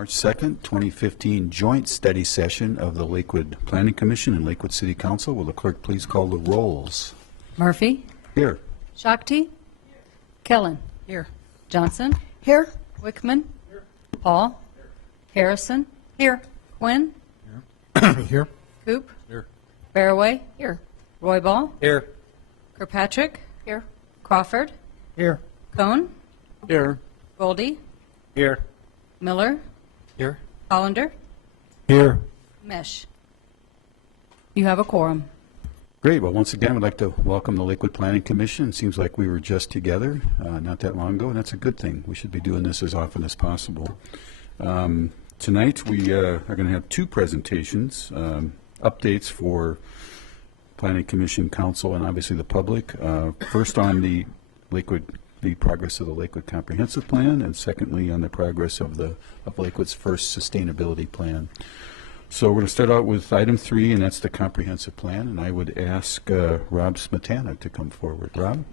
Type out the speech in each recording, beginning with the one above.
March 2nd, 2015 joint study session of the Lakewood Planning Commission and Lakewood City Council. Will the clerk please call the rolls? Murphy. Here. Shakti. Kellen. Here. Johnson. Here. Wickman. Here. Paul. Here. Harrison. Here. Quinn. Here. Coop. Here. Barraway. Here. Royball. Here. Kirkpatrick. Here. Crawford. Here. Cone. Here. Goldie. Here. Miller. Here. Hollander. Here. Mesh. You have a quorum. Great. Well, once again, I'd like to welcome the Lakewood Planning Commission. It seems like we were just together not that long ago, and that's a good thing. We should be doing this as often as possible. Tonight, we are going to have two presentations, updates for Planning Commission, Council, and obviously the public. First on the progress of the Lakewood Comprehensive Plan, and secondly on the progress of Lakewood's first sustainability plan. So we're going to start out with item 3, and that's the comprehensive plan, and I would ask Rob Smetana to come forward. Rob?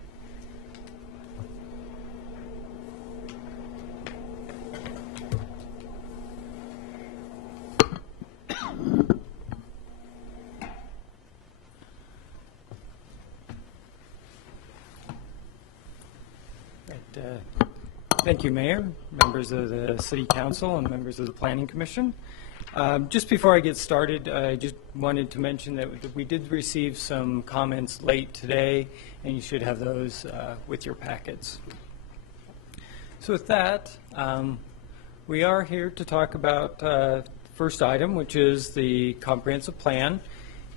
Thank you, Mayor, members of the City Council, and members of the Planning Commission. Just before I get started, I just wanted to mention that we did receive some comments late today, and you should have those with your packets. So with that, we are here to talk about the first item, which is the comprehensive plan.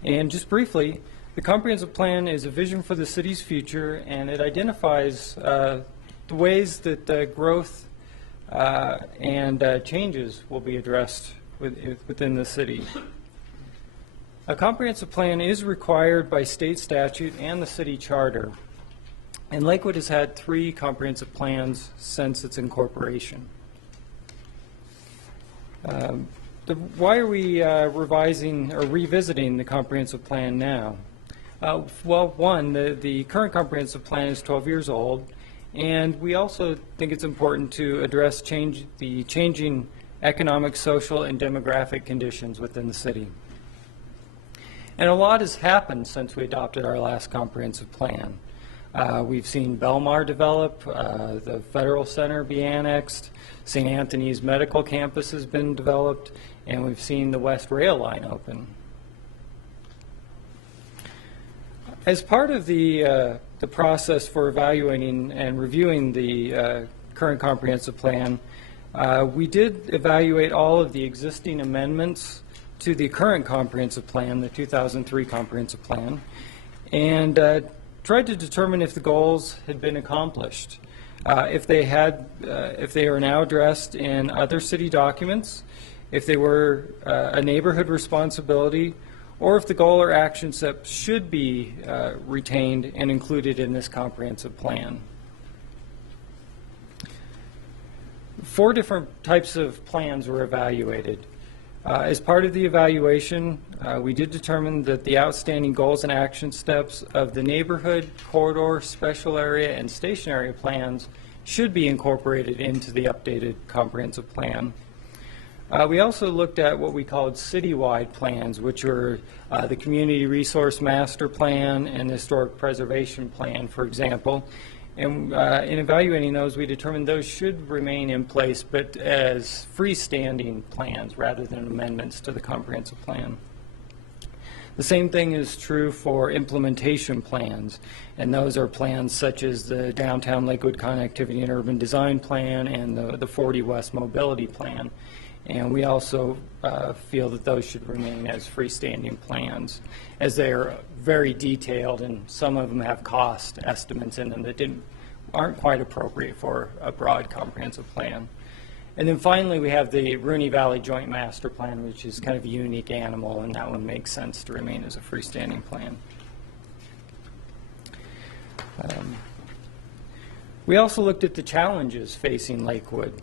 And just briefly, the comprehensive plan is a vision for the city's future, and it identifies the ways that growth and changes will be addressed within the city. A comprehensive plan is required by state statute and the city charter, and Lakewood has had 3 comprehensive plans since its incorporation. Why are we revising or revisiting the comprehensive plan now? Well, one, the current comprehensive plan is 12 years old, and we also think it's important to address the changing economic, social, and demographic conditions within the city. And a lot has happened since we adopted our last comprehensive plan. We've seen Belmar develop, the Federal Center be annexed, St. Anthony's Medical Campus has been developed, and we've seen the West Rail Line open. As part of the process for evaluating and reviewing the current comprehensive plan, we did evaluate all of the existing amendments to the current comprehensive plan, the 2003 comprehensive plan, and tried to determine if the goals had been accomplished, if they are now addressed in other city documents, if they were a neighborhood responsibility, or if the goal or action steps should be retained and included in this comprehensive plan. 4 different types of plans were evaluated. As part of the evaluation, we did determine that the outstanding goals and action steps of the neighborhood, corridor, special area, and station area plans should be incorporated into the updated comprehensive plan. We also looked at what we called citywide plans, which are the Community Resource Master Plan and the Historic Preservation Plan, for example. And in evaluating those, we determined those should remain in place, but as freestanding plans rather than amendments to the comprehensive plan. The same thing is true for implementation plans, and those are plans such as the Downtown Lakewood Connectivity and Urban Design Plan and the 40 West Mobility Plan. And we also feel that those should remain as freestanding plans, as they are very detailed, and some of them have cost estimates in them that aren't quite appropriate for a broad comprehensive plan. And then finally, we have the Rooney Valley Joint Master Plan, which is kind of a unique animal, and that one makes sense to remain as a freestanding plan. We also looked at the challenges facing Lakewood.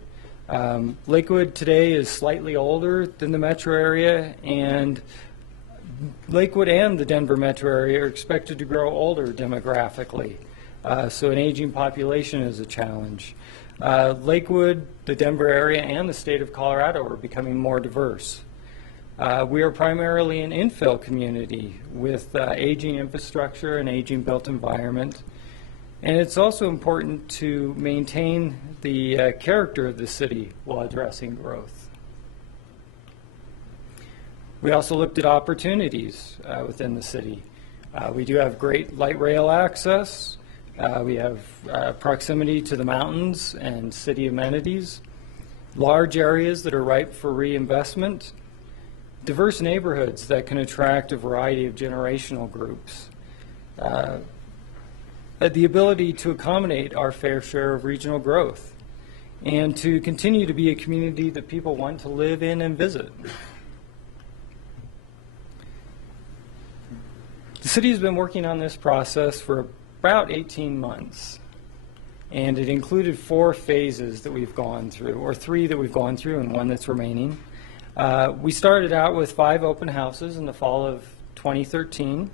Lakewood today is slightly older than the metro area, and Lakewood and the Denver metro area are expected to grow older demographically. So an aging population is a challenge. Lakewood, the Denver area, and the state of Colorado are becoming more diverse. We are primarily an infill community with aging infrastructure and aging built environment. And it's also important to maintain the character of the city while addressing growth. We also looked at opportunities within the city. We do have great light rail access. We have proximity to the mountains and city amenities, large areas that are ripe for reinvestment, diverse neighborhoods that can attract a variety of generational groups, the ability to accommodate our fair share of regional growth, and to continue to be a community that people want to live in and visit. The city has been working on this process for about 18 months, and it included 4 phases that we've gone through, or 3 that we've gone through and 1 that's remaining. We started out with 5 open houses in the fall of 2013.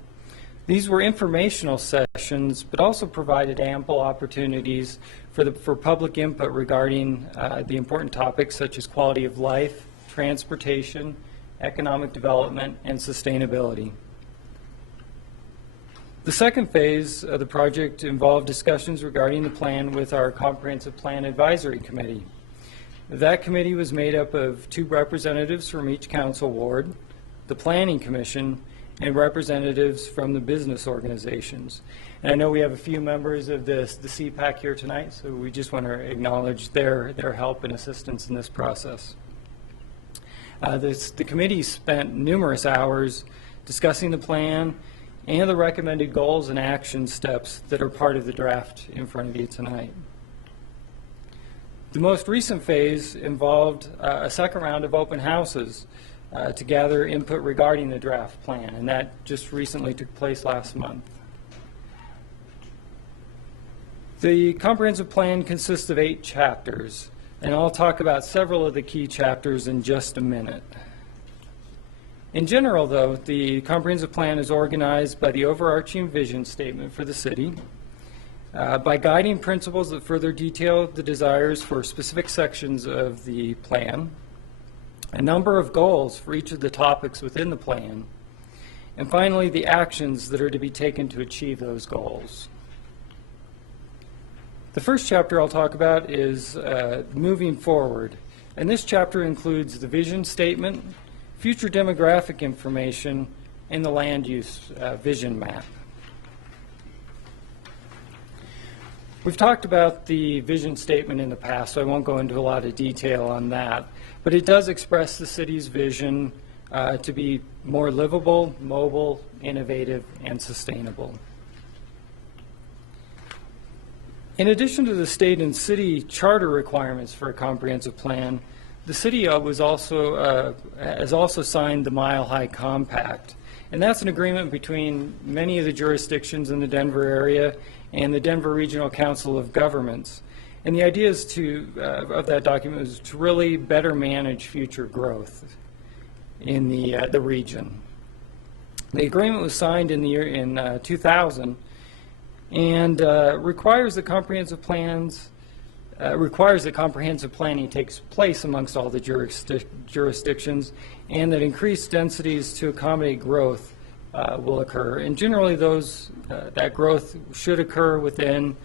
These were informational sessions, but also provided ample opportunities for public input regarding the important topics such as quality of life, transportation, economic development, and sustainability. The second phase of the project involved discussions regarding the plan with our Comprehensive Plan Advisory Committee. That committee was made up of 2 representatives from each council ward, the Planning Commission, and representatives from the business organizations. And I know we have a few members of the CPAC here tonight, so we just want to acknowledge their help and assistance in this process. The committee spent numerous hours discussing the plan and the recommended goals and action steps that are part of the draft in front of you tonight. The most recent phase involved a second round of open houses to gather input regarding the draft plan, and that just recently took place last month. The comprehensive plan consists of 8 chapters, and I'll talk about several of the key chapters in just a minute. In general, though, the comprehensive plan is organized by the overarching vision statement for the city, by guiding principles that further detail the desires for specific sections of the plan, a number of goals for each of the topics within the plan, and finally the actions that are to be taken to achieve those goals. The first chapter I'll talk about is moving forward, and this chapter includes the vision statement, future demographic information, and the land use vision map. We've talked about the vision statement in the past, so I won't go into a lot of detail on that, but it does express the city's vision to be more livable, mobile, innovative, and sustainable. In addition to the state and city charter requirements for a comprehensive plan, the city has also signed the Mile High Compact, and that's an agreement between many of the jurisdictions in the Denver area and the Denver Regional Council of Governments. And the idea is of that document is to really better manage future growth in the region. The agreement was signed in 2000 and requires that comprehensive planning takes place amongst all the jurisdictions, and that increased densities to accommodate growth will occur. And generally, that growth should occur within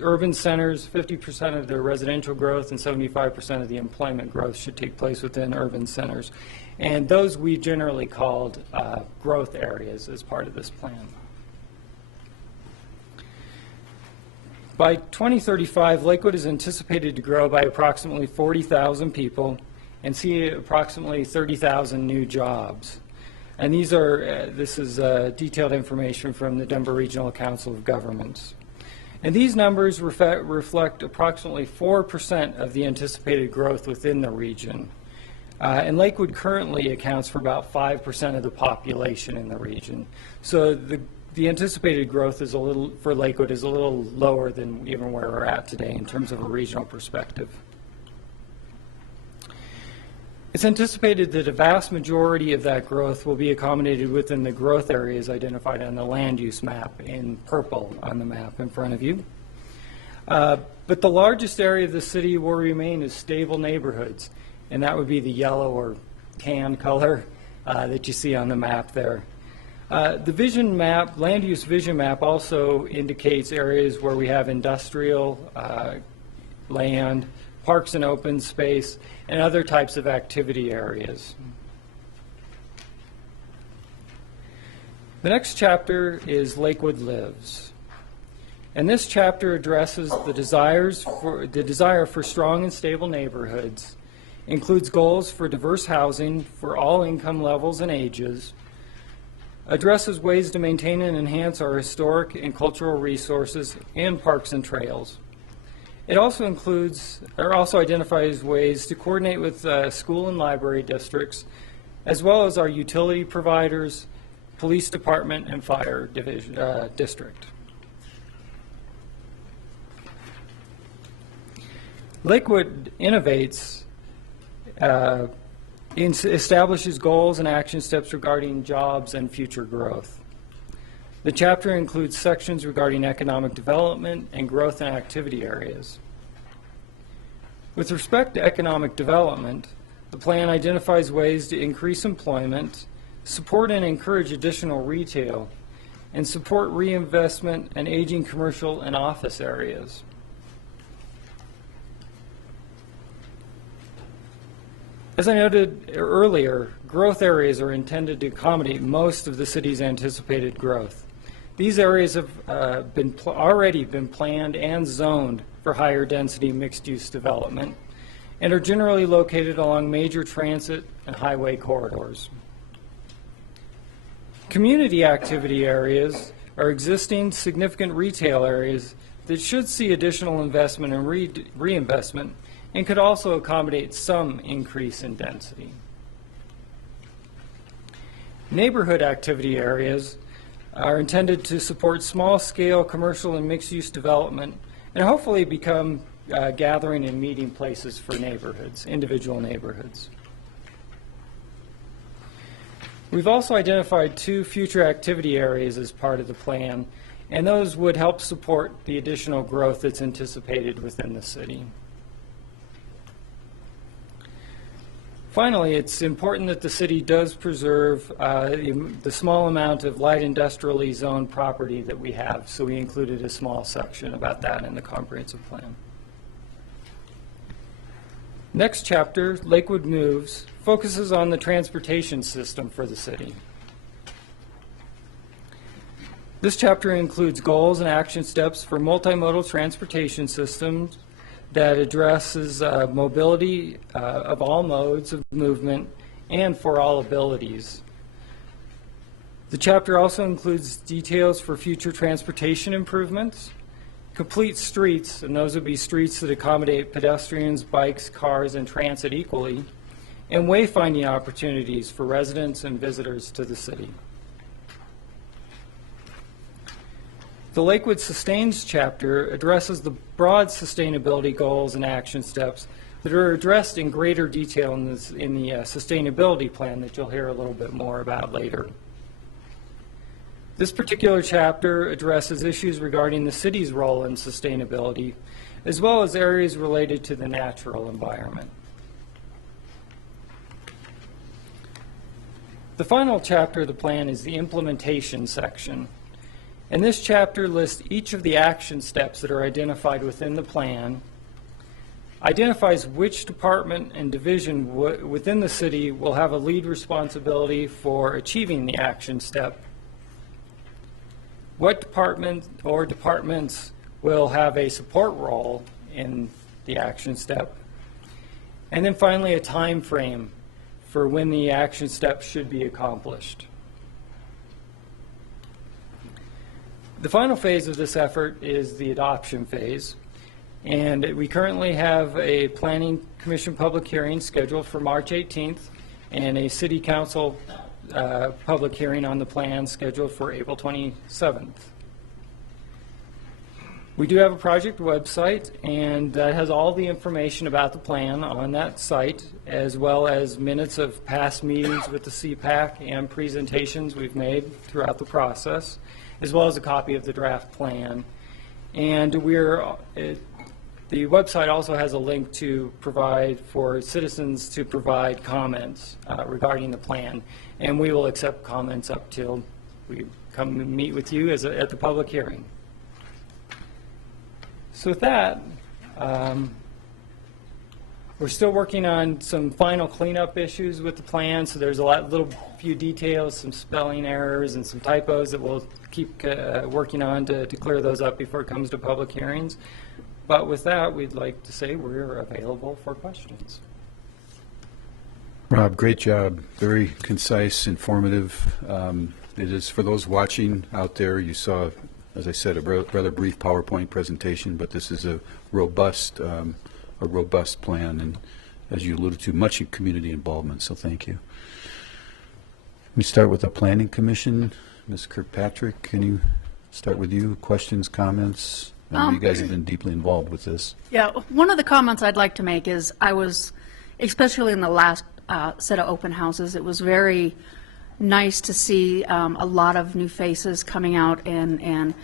urban centers. 50% of the residential growth and 75% of the employment growth should take place within urban centers. And those we generally called growth areas as part of this plan. By 2035, Lakewood is anticipated to grow by approximately 40,000 people and see approximately 30,000 new jobs. And this is detailed information from the Denver Regional Council of Governments. And these numbers reflect approximately 4% of the anticipated growth within the region. And Lakewood currently accounts for about 5% of the population in the region. So the anticipated growth for Lakewood is a little lower than even where we're at today in terms of a regional perspective. It's anticipated that a vast majority of that growth will be accommodated within the growth areas identified on the land use map in purple on the map in front of you. But the largest area of the city will remain as stable neighborhoods, and that would be the yellow or tan color that you see on the map there. The vision map, land use vision map, also indicates areas where we have industrial land, parks and open space, and other types of activity areas. The next chapter is Lakewood Lives. And this chapter addresses the desire for strong and stable neighborhoods, includes goals for diverse housing for all income levels and ages, addresses ways to maintain and enhance our historic and cultural resources and parks and trails. It also identifies ways to coordinate with school and library districts, as well as our utility providers, police department, and fire district. Lakewood innovates, establishes goals and action steps regarding jobs and future growth. The chapter includes sections regarding economic development and growth and activity areas. With respect to economic development, the plan identifies ways to increase employment, support and encourage additional retail, and support reinvestment in aging commercial and office areas. As I noted earlier, growth areas are intended to accommodate most of the city's anticipated growth. These areas have already been planned and zoned for higher density mixed-use development and are generally located along major transit and highway corridors. Community activity areas are existing significant retail areas that should see additional investment and reinvestment and could also accommodate some increase in density. Neighborhood activity areas are intended to support small-scale commercial and mixed-use development and hopefully become gathering and meeting places for neighborhoods, individual neighborhoods. We've also identified 2 future activity areas as part of the plan, and those would help support the additional growth that's anticipated within the city. Finally, it's important that the city does preserve the small amount of light industrially zoned property that we have, so we included a small section about that in the comprehensive plan. Next chapter, Lakewood Moves, focuses on the transportation system for the city. This chapter includes goals and action steps for multimodal transportation systems that addresses mobility of all modes of movement and for all abilities. The chapter also includes details for future transportation improvements, complete streets, and those would be streets that accommodate pedestrians, bikes, cars, and transit equally, and wayfinding opportunities for residents and visitors to the city. The Lakewood Sustains chapter addresses the broad sustainability goals and action steps that are addressed in greater detail in the sustainability plan that you'll hear a little bit more about later. This particular chapter addresses issues regarding the city's role in sustainability, as well as areas related to the natural environment. The final chapter of the plan is the implementation section. And this chapter lists each of the action steps that are identified within the plan, identifies which department and division within the city will have a lead responsibility for achieving the action step, what department or departments will have a support role in the action step, and then finally a time frame for when the action step should be accomplished. The final phase of this effort is the adoption phase, and we currently have a Planning Commission public hearing scheduled for March 18th and a City Council public hearing on the plan scheduled for April 27th. We do have a project website, and that has all the information about the plan on that site, as well as minutes of past meetings with the CPAC and presentations we've made throughout the process, as well as a copy of the draft plan. And the website also has a link to provide for citizens to provide comments regarding the plan, and we will accept comments up till we come and meet with you at the public hearing. So with that, we're still working on some final cleanup issues with the plan. So there's little few details, some spelling errors, and some typos that we'll keep working on to clear those up before it comes to public hearings. But with that, we'd like to say we're available for questions. Rob, great job. Very concise, informative. It is, for those watching out there, you saw, as I said, a rather brief PowerPoint presentation, but this is a robust plan, and as you alluded to, much community involvement, so thank you. We start with the Planning Commission. Ms. Kirkpatrick, can you start with you? Questions, comments? I know you guys have been deeply involved with this. Yeah, one of the comments I'd like to make is I was, especially in the last set of open houses, it was very nice to see a lot of new faces coming out and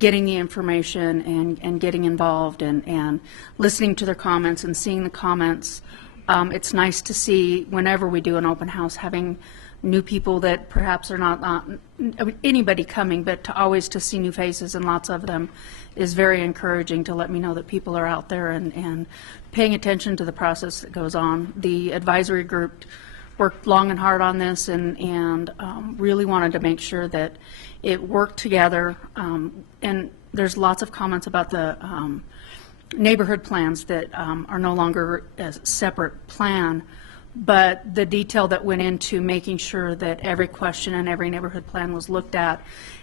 getting the information and getting involved and listening to their comments and seeing the comments. It's nice to see whenever we do an open house having new people that perhaps are not anybody coming, but to see new faces, and lots of them, is very encouraging to let me know that people are out there and paying attention to the process that goes on. The advisory group worked long and hard on this and really wanted to make sure that it worked together. And there's lots of comments about the neighborhood plans that are no longer a separate plan, but the detail that went into making sure that every question and every neighborhood plan was looked at.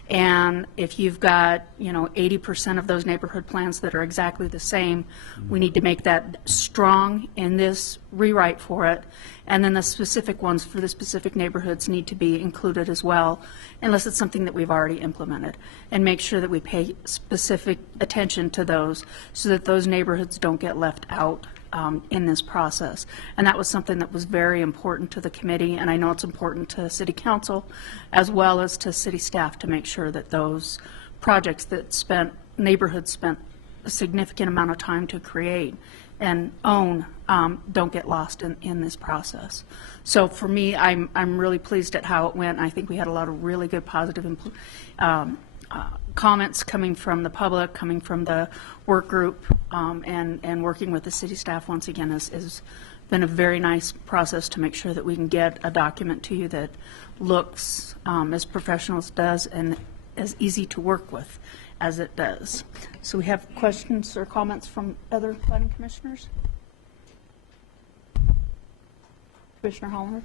And if you've got, 80% of those neighborhood plans that are exactly the same, we need to make that strong in this rewrite for it. And then the specific ones for the specific neighborhoods need to be included as well, unless it's something that we've already implemented. And make sure that we pay specific attention to those so that those neighborhoods don't get left out in this process. And that was something that was very important to the committee, and I know it's important to City Council as well as to city staff to make sure that those projects that neighborhoods spent a significant amount of time to create and own don't get lost in this process. So for me, I'm really pleased at how it went. I think we had a lot of really good positive comments coming from the public, coming from the work group, and working with the city staff once again has been a very nice process to make sure that we can get a document to you that looks as professional as it does and as easy to work with as it does. So we have questions or comments from other planning commissioners? Commissioner Hollander?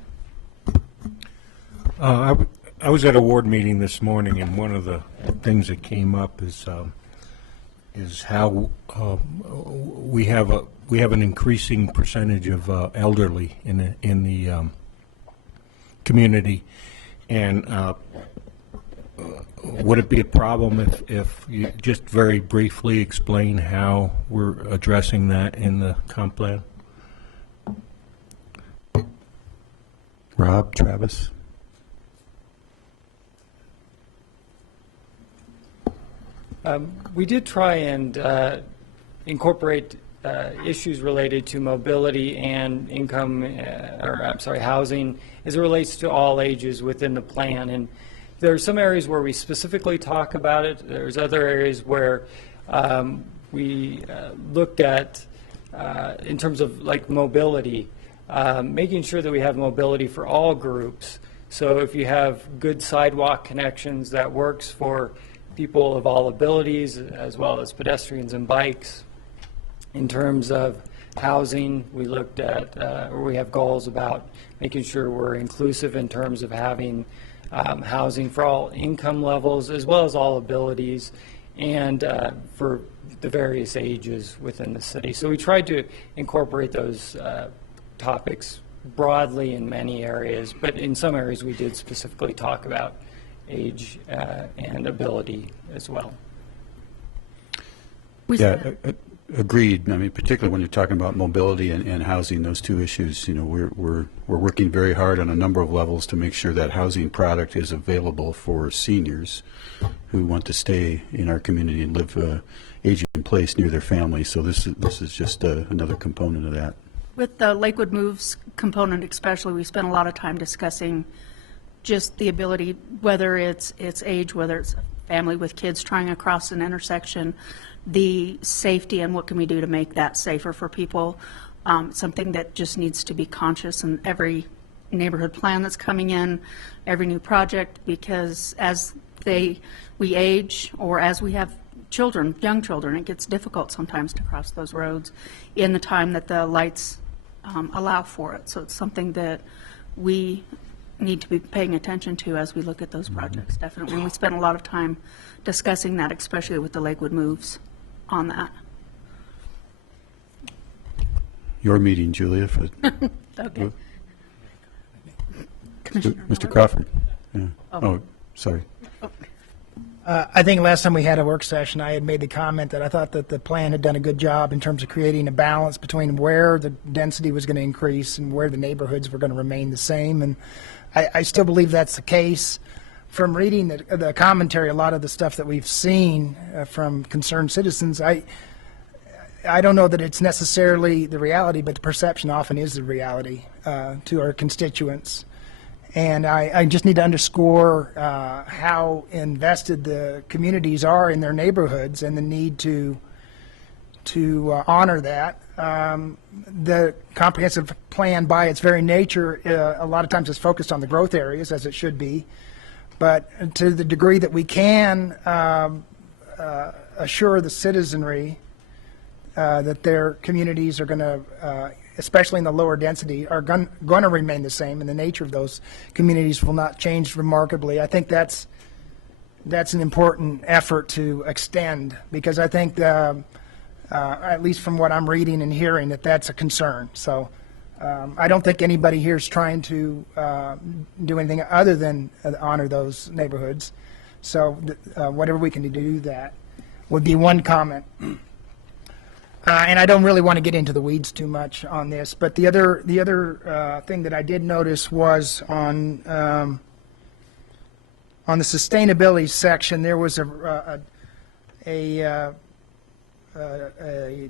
I was at a ward meeting this morning, and one of the things that came up is how we have an increasing percentage of elderly in the community, and would it be a problem if you just very briefly explain how we're addressing that in the comp plan? Rob, Travis? We did try and incorporate issues related to mobility and income, housing, as it relates to all ages within the plan. And there are some areas where we specifically talk about it. There's other areas where we looked at, in terms of like mobility, making sure that we have mobility for all groups. So if you have good sidewalk connections, that works for people of all abilities, as well as pedestrians and bikes. In terms of housing, we looked at, or we have goals about making sure we're inclusive in terms of having housing for all income levels, as well as all abilities, and for the various ages within the city. So we tried to incorporate those topics broadly in many areas, but in some areas we did specifically talk about age and ability as well. We Yeah, spent- agreed. I mean, particularly when you're talking about mobility and housing, those two issues, you know, we're working very hard on a number of levels to make sure that housing product is available for seniors who want to stay in our community and live aging in place near their family. So this is just another component of that. With the Lakewood Moves component especially, we spent a lot of time discussing just the ability, whether it's age, whether it's a family with kids trying to cross an intersection, the safety and what can we do to make that safer for people. Something that just needs to be conscious in every neighborhood plan that's coming in, every new project, because as we age or as we have children, young children, it gets difficult sometimes to cross those roads in the time that the lights allow for it. So it's something that we need to be paying attention to as we look at those projects, definitely. And we spent a lot of time discussing that, especially with the Lakewood Moves on that. Your meeting, Julia. Okay. Commissioner Mr. Miller? Crawford. Yeah. Oh, sorry. I think last time we had a work session, I had made the comment that I thought that the plan had done a good job in terms of creating a balance between where the density was going to increase and where the neighborhoods were going to remain the same. And I still believe that's the case. From reading the commentary, a lot of the stuff that we've seen from concerned citizens, I don't know that it's necessarily the reality, but the perception often is the reality to our constituents. And I just need to underscore how invested the communities are in their neighborhoods and the need to honor that. The comprehensive plan, by its very nature, a lot of times is focused on the growth areas, as it should be. But to the degree that we can assure the citizenry that their communities are going to, especially in the lower density, are going to remain the same, and the nature of those communities will not change remarkably. I think that's an important effort to extend, because I think, at least from what I'm reading and hearing, that's a concern. So I don't think anybody here is trying to do anything other than honor those neighborhoods. So whatever we can do to do that would be one comment. And I don't really want to get into the weeds too much on this, but the other thing that I did notice was on the sustainability section, there was a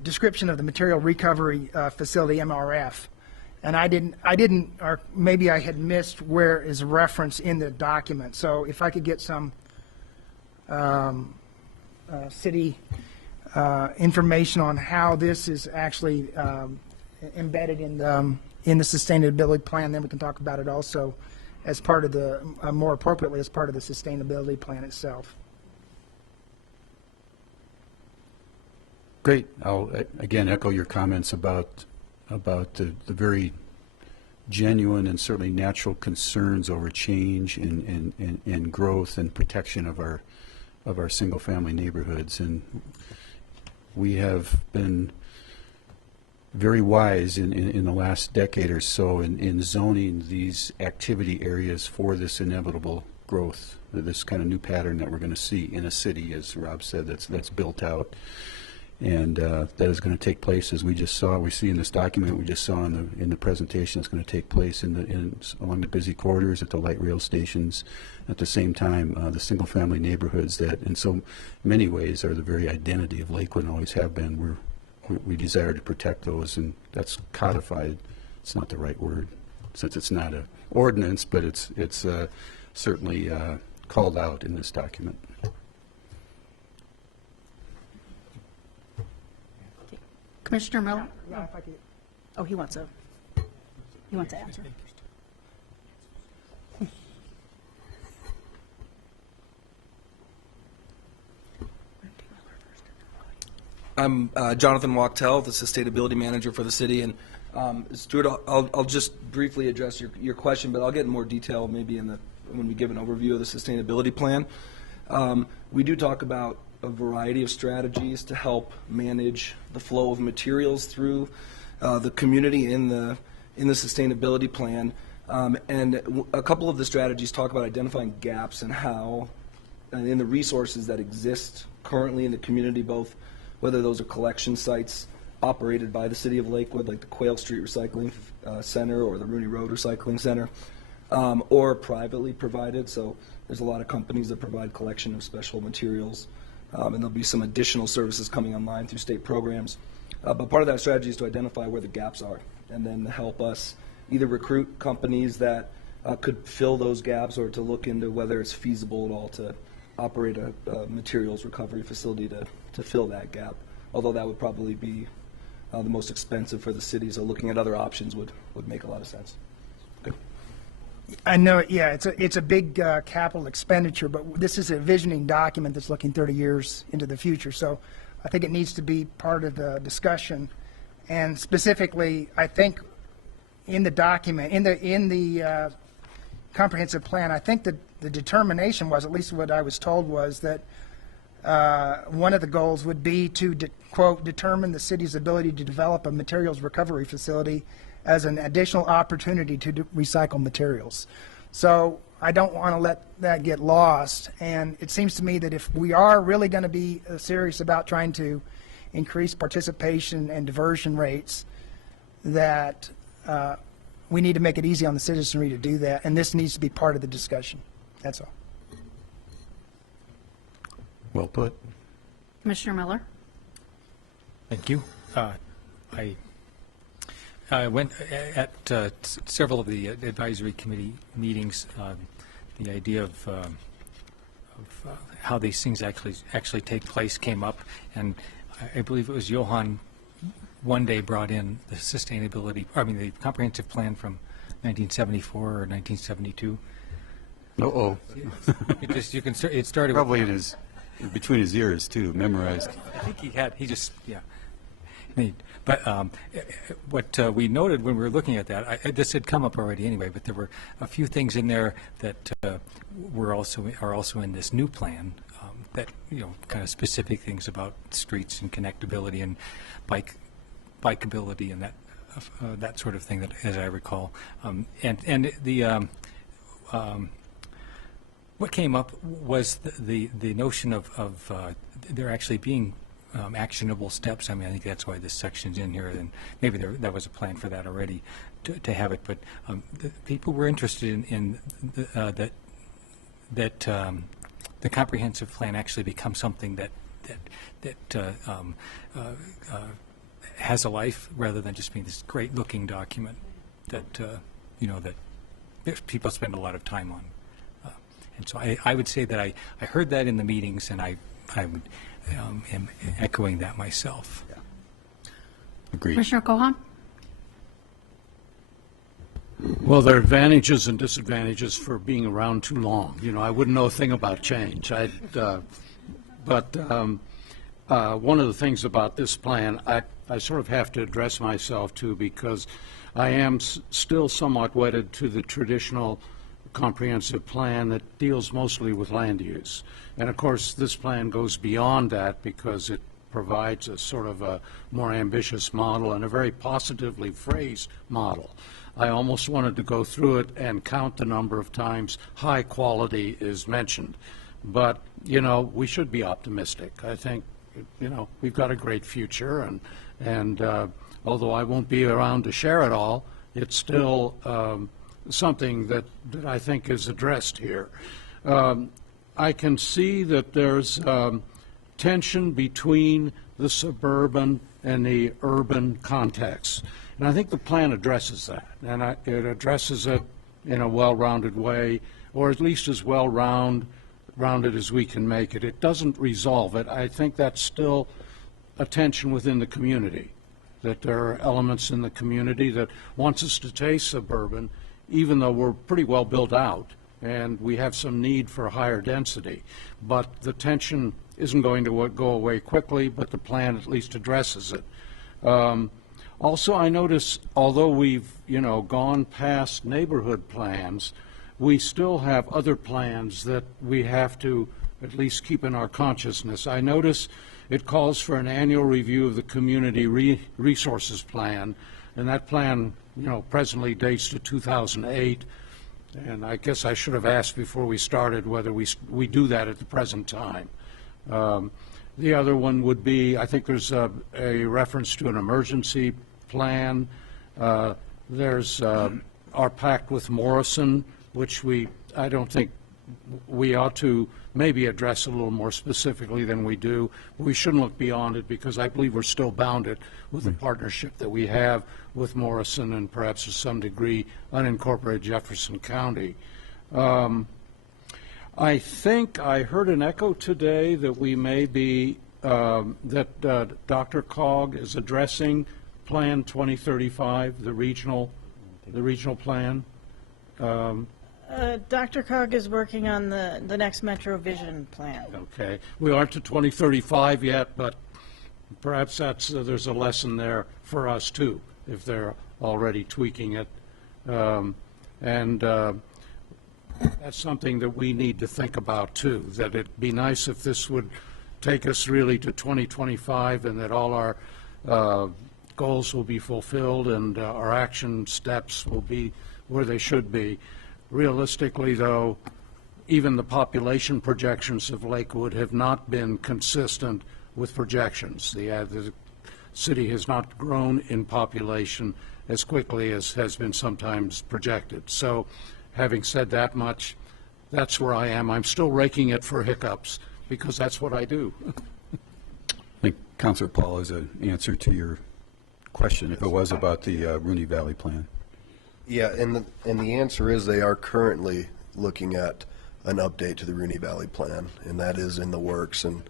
description of the material recovery facility, MRF, and I didn't, or maybe I had missed where is reference in the document. So if I could get some city information on how this is actually embedded in the sustainability plan, then we can talk about it also as part of the, more appropriately as part of the sustainability plan itself. Great. I'll again echo your comments about the very genuine and certainly natural concerns over change and growth and protection of our single-family neighborhoods. And we have been very wise in the last decade or so in zoning these activity areas for this inevitable growth, this kind of new pattern that we're going to see in a city, as Rob said, that's built out. And that is going to take place, as we just saw. We see in this document, we just saw in the presentation, it's going to take place along the busy corridors, at the light rail stations. At the same time, the single-family neighborhoods that, in so many ways, are the very identity of Lakewood and always have been. We desire to protect those, and that's codified. It's not the right word, since it's not an ordinance, but it's certainly called out in this document. Commissioner Miller? Yeah, if I could. Oh, he wants to answer. I'm Jonathan Wachtel, the Sustainability Manager for the city. And Stuart, I'll just briefly address your question, but I'll get in more detail maybe when we give an overview of the sustainability plan. We do talk about a variety of strategies to help manage the flow of materials through the community in the sustainability plan. And a couple of the strategies talk about identifying gaps in the resources that exist currently in the community, both whether those are collection sites operated by the city of Lakewood, like the Quail Street Recycling Center or the Rooney Road Recycling Center, or privately provided. So there's a lot of companies that provide collection of special materials, and there'll be some additional services coming online through state programs. But part of that strategy is to identify where the gaps are and then help us either recruit companies that could fill those gaps or to look into whether it's feasible at all to operate a materials recovery facility to fill that gap, although that would probably be the most expensive for the city, so looking at other options would make a lot of sense. Okay. I know, yeah, it's a big capital expenditure, but this is a visioning document that's looking 30 years into the future. So I think it needs to be part of the discussion. And specifically, I think in the document, in the comprehensive plan, I think that the determination was, at least what I was told, was that one of the goals would be to, quote, determine the city's ability to develop a materials recovery facility as an additional opportunity to recycle materials. So I don't want to let that get lost. And it seems to me that if we are really going to be serious about trying to increase participation and diversion rates, that we need to make it easy on the citizenry to do that. And this needs to be part of the discussion. That's all. Well put. Commissioner Miller? Thank you. I went at several of the advisory committee meetings. The idea of how these things actually take place came up, and I believe it was Johan one day brought in the the comprehensive plan from 1974 or 1972. Uh-oh. It started Probably with, between his ears, too, memorized. I think But what we noted when we were looking at that, this had come up already anyway, but there were a few things in there that are also in this new plan that, kind of specific things about streets and connectability and bikeability and that sort of thing, that, as I recall. What came up was the notion of there actually being actionable steps. I mean, I think that's why this section's in here, and maybe there was a plan for that already to have it. But people were interested in that the comprehensive plan actually becomes something that has a life, rather than just being this great-looking document that that people spend a lot of time on. And so I would say that I heard that in the meetings, and I would am echoing that myself. Yeah. Agreed. Commissioner Cohan? Well, there are advantages and disadvantages for being around too long. I wouldn't know a thing about change. But one of the things about this plan, I sort of have to address myself to, because I am still somewhat wedded to the traditional comprehensive plan that deals mostly with land use. And of course, this plan goes beyond that because it provides a sort of a more ambitious model and a very positively phrased model. I almost wanted to go through it and count the number of times high quality is mentioned. But, we should be optimistic. I think, we've got a great future, and although I won't be around to share it all, it's still something that I think is addressed here. I can see that there's tension between the suburban and the urban context. And I think the plan addresses that. And it addresses it in a well-rounded way, or at least as well-rounded as we can make it. It doesn't resolve it. I think that's still a tension within the community, that there are elements in the community that wants us to stay suburban, even though we're pretty well built out and we have some need for higher density. But the tension isn't going to go away quickly, but the plan at least addresses it. Also, I notice, although we've, gone past neighborhood plans, we still have other plans that we have to at least keep in our consciousness. I notice it calls for an annual review of the community resources plan, and that plan presently dates to 2008, and I guess I should have asked before we started whether we do that at the present time. The other one would be, I think there's a reference to an emergency plan. There's our pact with Morrison, which I don't think we ought to maybe address a little more specifically than we do. We shouldn't look beyond it because I believe we're still bounded with the partnership that we have with Morrison and perhaps to some degree unincorporated Jefferson County. I think I heard an echo today that we may be, that Dr. Cog is addressing Plan 2035, the regional plan. Dr. Cog is working on the next Metro Vision plan. Okay. We aren't to 2035 yet, but perhaps there's a lesson there for us too, if they're already tweaking it. That's something that we need to think about too, that it'd be nice if this would take us really to 2025 and that all our goals will be fulfilled and our action steps will be where they should be. Realistically, though, even the population projections of Lakewood have not been consistent with projections. The city has not grown in population as quickly as has been sometimes projected. So having said that much, that's where I am. I'm still raking it for hiccups because that's what I do. I think Councilor Paul has an answer to your question, if it was about the Rooney Valley plan. Yeah, and the answer is they are currently looking at an update to the Rooney Valley plan, and that is in the works, and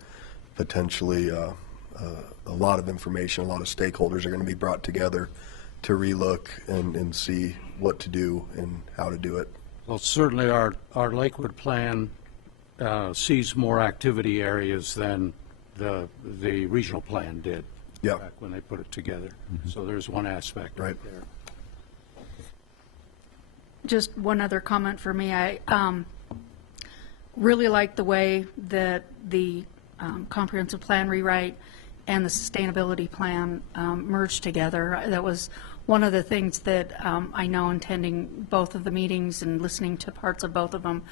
potentially a lot of information, a lot of stakeholders are going to be brought together to relook and see what to do and how to do it. Well, certainly our Lakewood plan sees more activity areas than the regional plan did back when they put it together. So there's one aspect right there. Just one other comment for me. I really like the way that the comprehensive plan rewrite and the sustainability plan merged together. That was one of the things that I know attending both of the meetings and listening to parts of both of them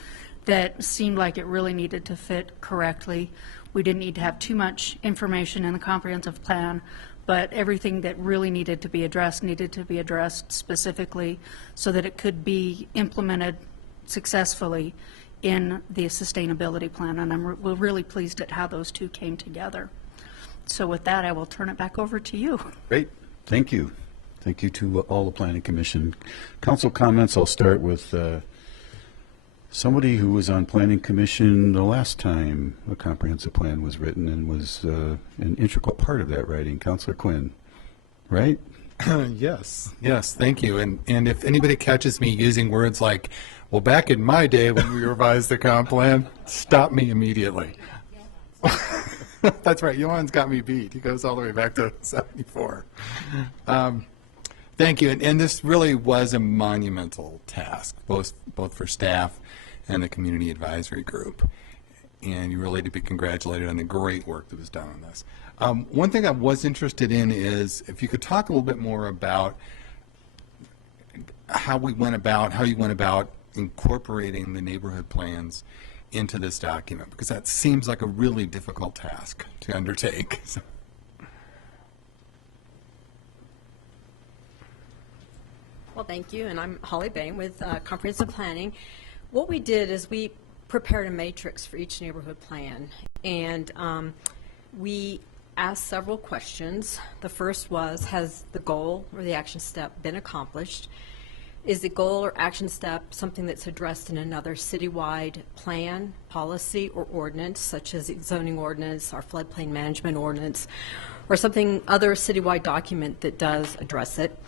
that seemed like it really needed to fit correctly. We didn't need to have too much information in the comprehensive plan, but everything that really needed to be addressed specifically so that it could be implemented successfully in the sustainability plan. And we're really pleased at how those two came together. So with that, I will turn it back over to you. Great. Thank you. Thank you to all the Planning Commission. Council comments, I'll start with somebody who was on Planning Commission the last time a comprehensive plan was written and was an integral part of that writing, Councilor Quinn, right? Yes, thank you. And if anybody catches me using words like, well, back in my day when we revised the comp plan, stop me immediately. That's right, Johan's got me beat. He goes all the way back to 74. Thank you, and this really was a monumental task, both for staff and the community advisory group. And you really to be congratulated on the great work that was done on this. One thing I was interested in is if you could talk a little bit more about how you went about incorporating the neighborhood plans into this document, because that seems like a really difficult task to undertake. Well, thank you, and I'm Holly Bain with Comprehensive Planning. What we did is we prepared a matrix for each neighborhood plan, and we asked several questions. The first was, has the goal or the action step been accomplished? Is the goal or action step something that's addressed in another citywide plan, policy, or ordinance, such as the zoning ordinance, our floodplain management ordinance, or something other citywide document that does address it?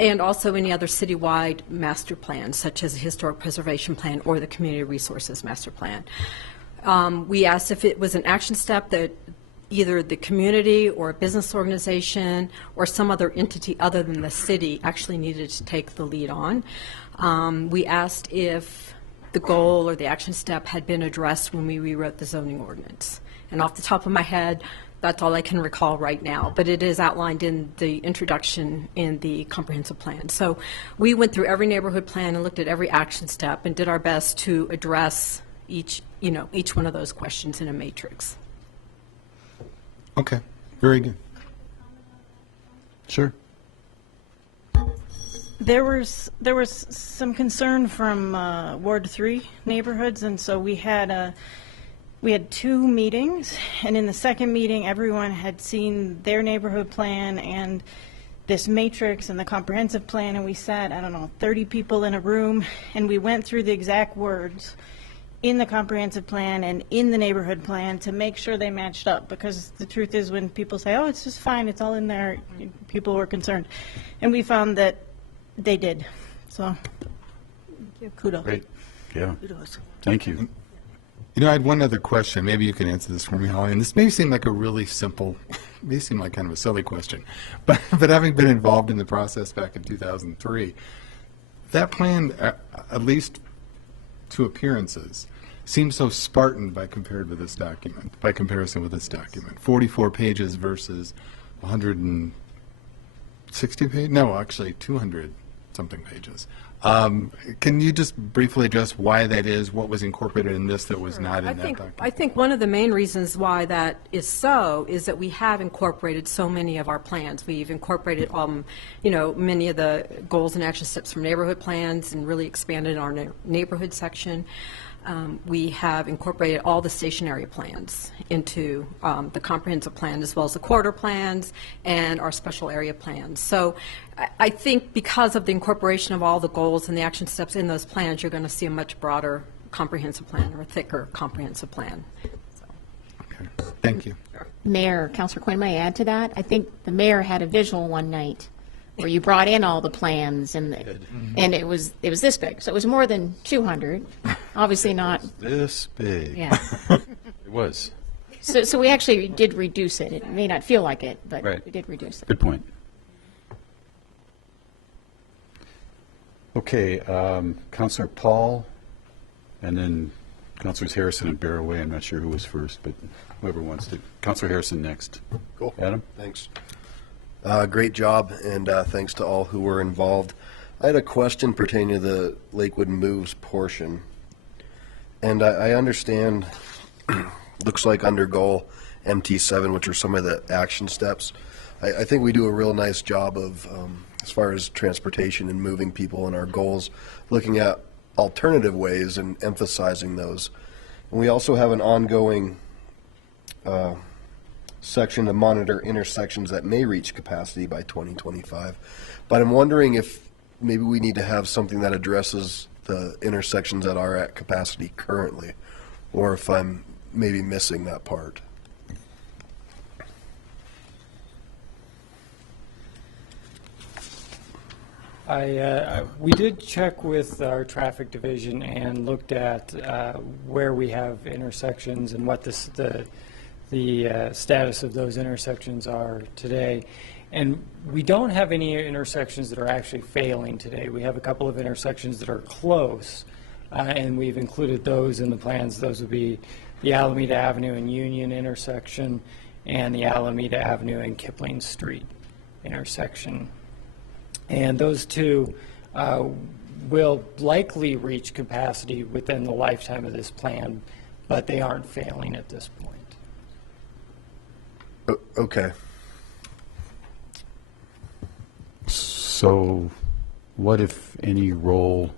And also any other citywide master plan, such as a historic preservation plan or the community resources master plan. We asked if it was an action step that either the community or a business organization or some other entity other than the city actually needed to take the lead on. We asked if the goal or the action step had been addressed when we rewrote the zoning ordinance. And off the top of my head, that's all I can recall right now, but it is outlined in the introduction in the comprehensive plan. So we went through every neighborhood plan and looked at every action step and did our best to address each one of those questions in a matrix. Okay, very good. Sure. There was some concern from Ward 3 neighborhoods, and so we had 2 meetings, and in the second meeting, everyone had seen their neighborhood plan and this matrix and the comprehensive plan, and we sat, 30 people in a room, and we went through the exact words in the comprehensive plan and in the neighborhood plan to make sure they matched up, because the truth is when people say, oh, it's just fine, it's all in there, people were concerned. And we found that they did. So, kudos. Great. Yeah. Kudos. Thank you. You know, I had one other question. Maybe you can answer this for me, Holly. And this may seem like a really simple, may seem like kind of a silly question, but having been involved in the process back in 2003, that plan, at least to appearances, seems so Spartan by comparison with this document. 44 pages versus 160 pages? No, actually 200 something pages. Can you just briefly address why that is, what was incorporated in this that was not in that document? I think one of the main reasons why that is so is that we have incorporated so many of our plans. We've incorporated, many of the goals and action steps from neighborhood plans and really expanded our neighborhood section. We have incorporated all the stationary plans into the comprehensive plan, as well as the corridor plans and our special area plans. So I think because of the incorporation of all the goals and the action steps in those plans, you're going to see a much broader comprehensive plan, or a thicker comprehensive plan. Okay. Thank you. Mayor, Councilor Quinn, may I add to that? I think the mayor had a visual one night where you brought in all the plans, and it was this big. So it was more than 200. Obviously not. This big. Yeah. It was. So we actually did reduce it. It may not feel like it, but Right. we did reduce it. Good point. Okay, Councilor Paul, and then Councilors Harrison and Barroway. I'm not sure who was first, but whoever wants to. Councilor Harrison next. Cool. Adam? Thanks. Great job, and thanks to all who were involved. I had a question pertaining to the Lakewood Moves portion. And I understand, looks like under goal MT7, which are some of the action steps, I think we do a real nice job of, as far as transportation and moving people in our goals, looking at alternative ways and emphasizing those. And we also have an ongoing section to monitor intersections that may reach capacity by 2025. But I'm wondering if maybe we need to have something that addresses the intersections that are at capacity currently, or if I'm maybe missing that part. We did check with our traffic division and looked at where we have intersections and what the status of those intersections are today. And we don't have any intersections that are actually failing today. We have a couple of intersections that are close, and we've included those in the plans. Those would be the Alameda Avenue and Union intersection and the Alameda Avenue and Kipling Street intersection. And those two will likely reach capacity within the lifetime of this plan, but they aren't failing at this point. Okay. So what, if any, role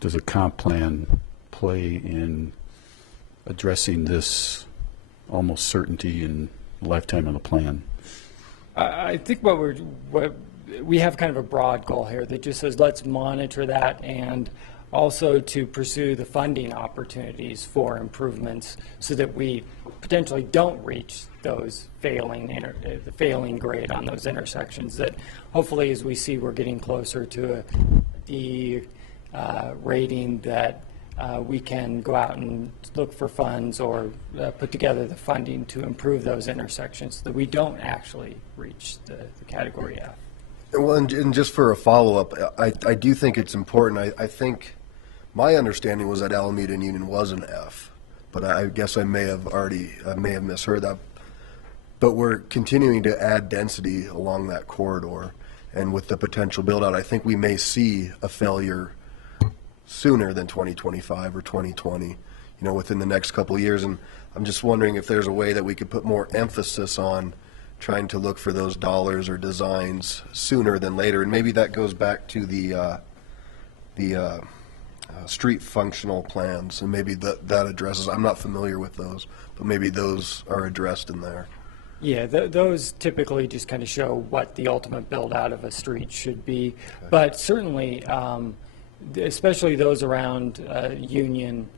does a comp plan play in addressing this almost certainty in the lifetime of the plan? I think what we have kind of a broad goal here that just says let's monitor that, and also to pursue the funding opportunities for improvements so that we potentially don't reach those the failing grade on those intersections. That hopefully, as we see, we're getting closer to a D rating, that we can go out and look for funds or put together the funding to improve those intersections so that we don't actually reach the category F. Well, and just for a follow-up, I do think it's important. I think my understanding was that Alameda and Union was an F, but I guess I may have misheard that. But we're continuing to add density along that corridor, and with the potential build-out, I think we may see a failure sooner than 2025 or 2020. within the next couple of years. And I'm just wondering if there's a way that we could put more emphasis on trying to look for those dollars or designs sooner than later. And maybe that goes back to the street functional plans, and maybe that addresses, I'm not familiar with those, but maybe those are addressed in there. Yeah, those typically just kind of show what the ultimate build out of a street should be. Okay. But certainly, especially those around Union,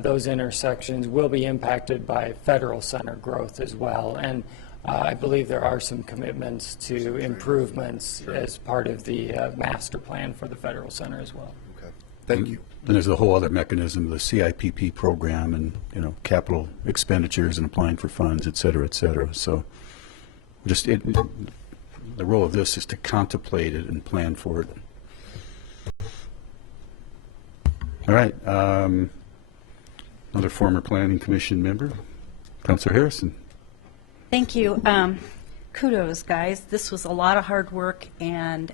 those intersections will be impacted by federal center growth as well. And I believe there are some commitments to improvements as part of the master plan for the federal center as well. Okay, thank you. And there's a whole other mechanism, the CIPP program, and capital expenditures and applying for funds, et cetera, et cetera. So, the role of this is to contemplate it and plan for it. All right. Another former Planning Commission member, Councilor Harrison. Thank you. Kudos, guys. This was a lot of hard work, and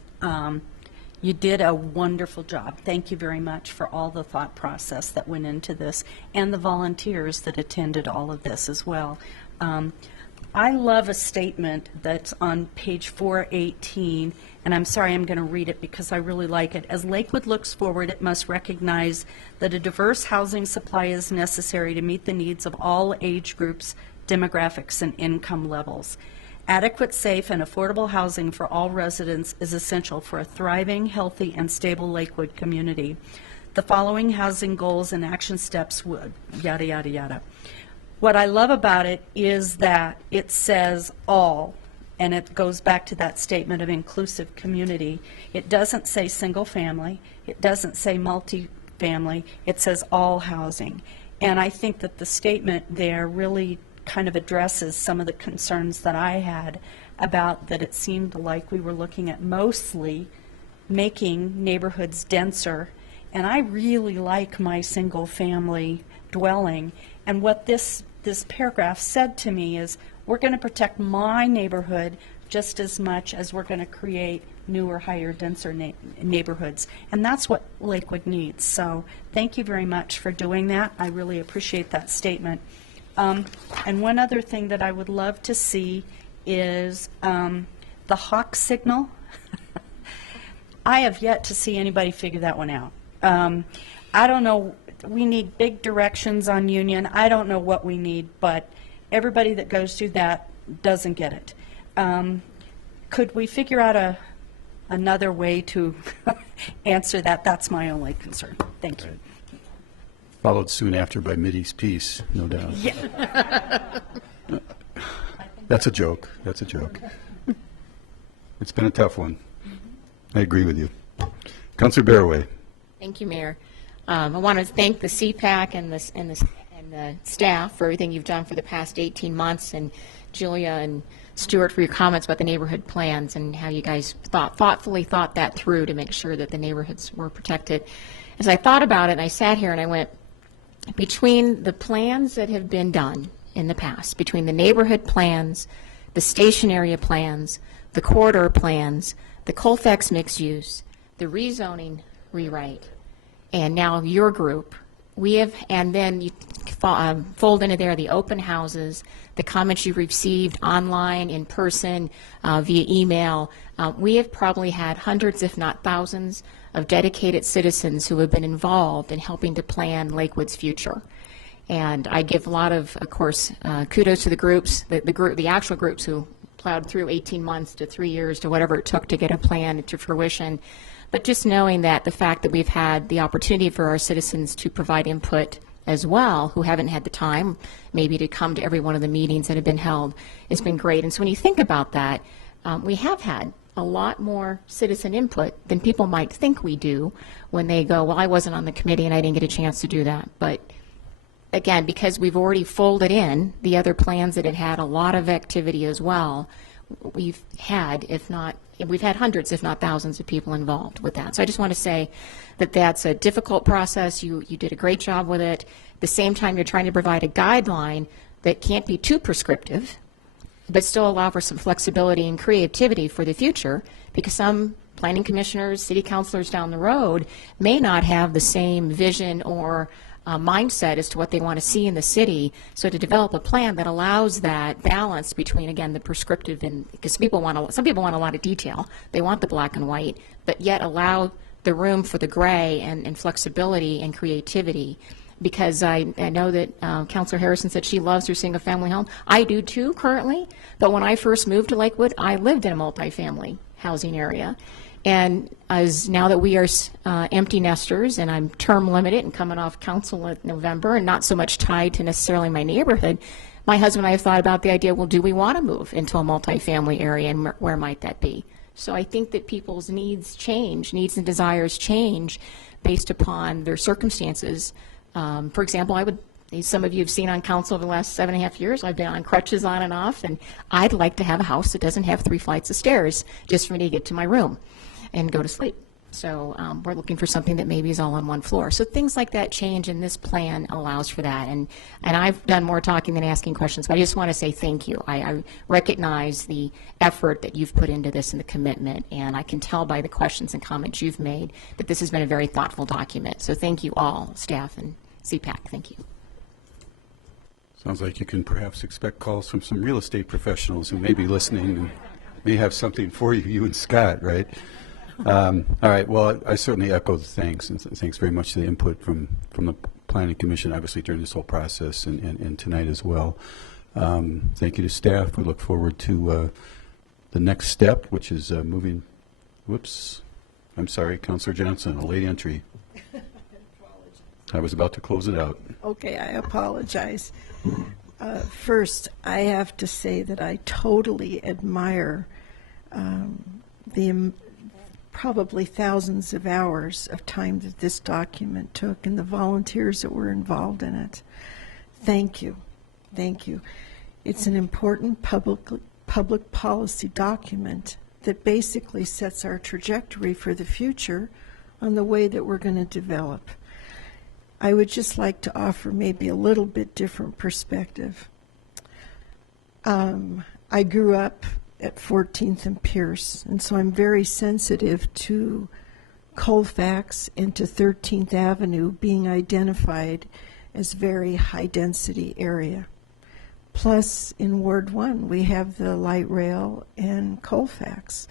you did a wonderful job. Thank you very much for all the thought process that went into this, and the volunteers that attended all of this as well. I love a statement that's on page 418, and I'm sorry, I'm going to read it because I really like it. As Lakewood looks forward, it must recognize that a diverse housing supply is necessary to meet the needs of all age groups, demographics, and income levels. Adequate, safe, and affordable housing for all residents is essential for a thriving, healthy, and stable Lakewood community. The following housing goals and action steps would, yada, yada, yada. What I love about it is that it says all, and it goes back to that statement of inclusive community. It doesn't say single family. It doesn't say multi-family. It says all housing. And I think that the statement there really kind of addresses some of the concerns that I had about that it seemed like we were looking at mostly making neighborhoods denser. And I really like my single family dwelling. And what this paragraph said to me is we're going to protect my neighborhood just as much as we're going to create newer, higher, denser neighborhoods. And that's what Lakewood needs. So thank you very much for doing that. I really appreciate that statement. And one other thing that I would love to see is the hawk signal. I have yet to see anybody figure that one out. I don't know. We need big directions on Union. I don't know what we need, but everybody that goes through that doesn't get it. Could we figure out another way to answer that? That's my only concern. Thank you. Followed soon after by Mideast Peace, no doubt. Yeah. That's a joke. That's a joke. It's been a tough one. I agree with you. Councilor Barraway. Thank you, Mayor. I want to thank the CPAC and the staff for everything you've done for the past 18 months, and Julia and Stuart for your comments about the neighborhood plans and how you guys thoughtfully thought that through to make sure that the neighborhoods were protected. As I thought about it, and I sat here and I went, between the plans that have been done in the past, between the neighborhood plans, the station area plans, the corridor plans, the Colfax mixed use, the rezoning rewrite, and now your group, we have, and then you fold into there the open houses, the comments you've received online, in person, via email. We have probably had hundreds, if not thousands, of dedicated citizens who have been involved in helping to plan Lakewood's future. And I give a lot of course, kudos to the groups, the actual groups who plowed through 18 months to 3 years to whatever it took to get a plan to fruition. But just knowing that the fact that we've had the opportunity for our citizens to provide input as well, who haven't had the time maybe to come to every one of the meetings that have been held, it's been great. And so when you think about that, we have had a lot more citizen input than people might think we do when they go, well, I wasn't on the committee and I didn't get a chance to do that. But again, because we've already folded in the other plans that had had a lot of activity as well, we've had hundreds, if not thousands of people involved with that. So I just want to say that that's a difficult process. You did a great job with it. At the same time, you're trying to provide a guideline that can't be too prescriptive, but still allow for some flexibility and creativity for the future, because some planning commissioners, city councilors down the road may not have the same vision or mindset as to what they want to see in the city. So to develop a plan that allows that balance between, again, the prescriptive and, because some people want a lot of detail. They want the black and white, but yet allow the room for the gray and flexibility and creativity. Because I know that Councilor Harrison said she loves her single-family home. I do too currently, but when I first moved to Lakewood, I lived in a multifamily housing area. And as now that we are empty nesters, and I'm term limited and coming off council in November and not so much tied to necessarily my neighborhood, my husband and I have thought about the idea, well, do we want to move into a multifamily area, and where might that be? So I think that people's needs and desires change based upon their circumstances. For example, some of you have seen on council over the last 7.5 years, I've been on crutches on and off, and I'd like to have a house that doesn't have 3 flights of stairs just for me to get to my room and go to sleep. So we're looking for something that maybe is all on one floor. So things like that change, and this plan allows for that. And I've done more talking than asking questions, but I just want to say thank you. I recognize the effort that you've put into this and the commitment, and I can tell by the questions and comments you've made that this has been a very thoughtful document. So thank you all, staff and CPAC. Thank you. Sounds like you can perhaps expect calls from some real estate professionals who may be listening and may have something for you, you and Scott, right? All right. Well, I certainly echo the thanks, and thanks very much to the input from the Planning Commission, obviously during this whole process, and tonight as well. Thank you to staff. We look forward to the next step, which is moving. Whoops. I'm sorry, Councilor Johnson, a late entry. I was about to close it out. Okay, I apologize. First, I have to say that I totally admire the probably thousands of hours of time that this document took and the volunteers that were involved in it. Thank you. Thank you. It's an important public policy document that basically sets our trajectory for the future on the way that we're going to develop. I would just like to offer maybe a little bit different perspective. I grew up at 14th and Pierce, and so I'm very sensitive to Colfax and to 13th Avenue being identified as very high-density area. Plus, in Ward 1, we have the light rail and Colfax.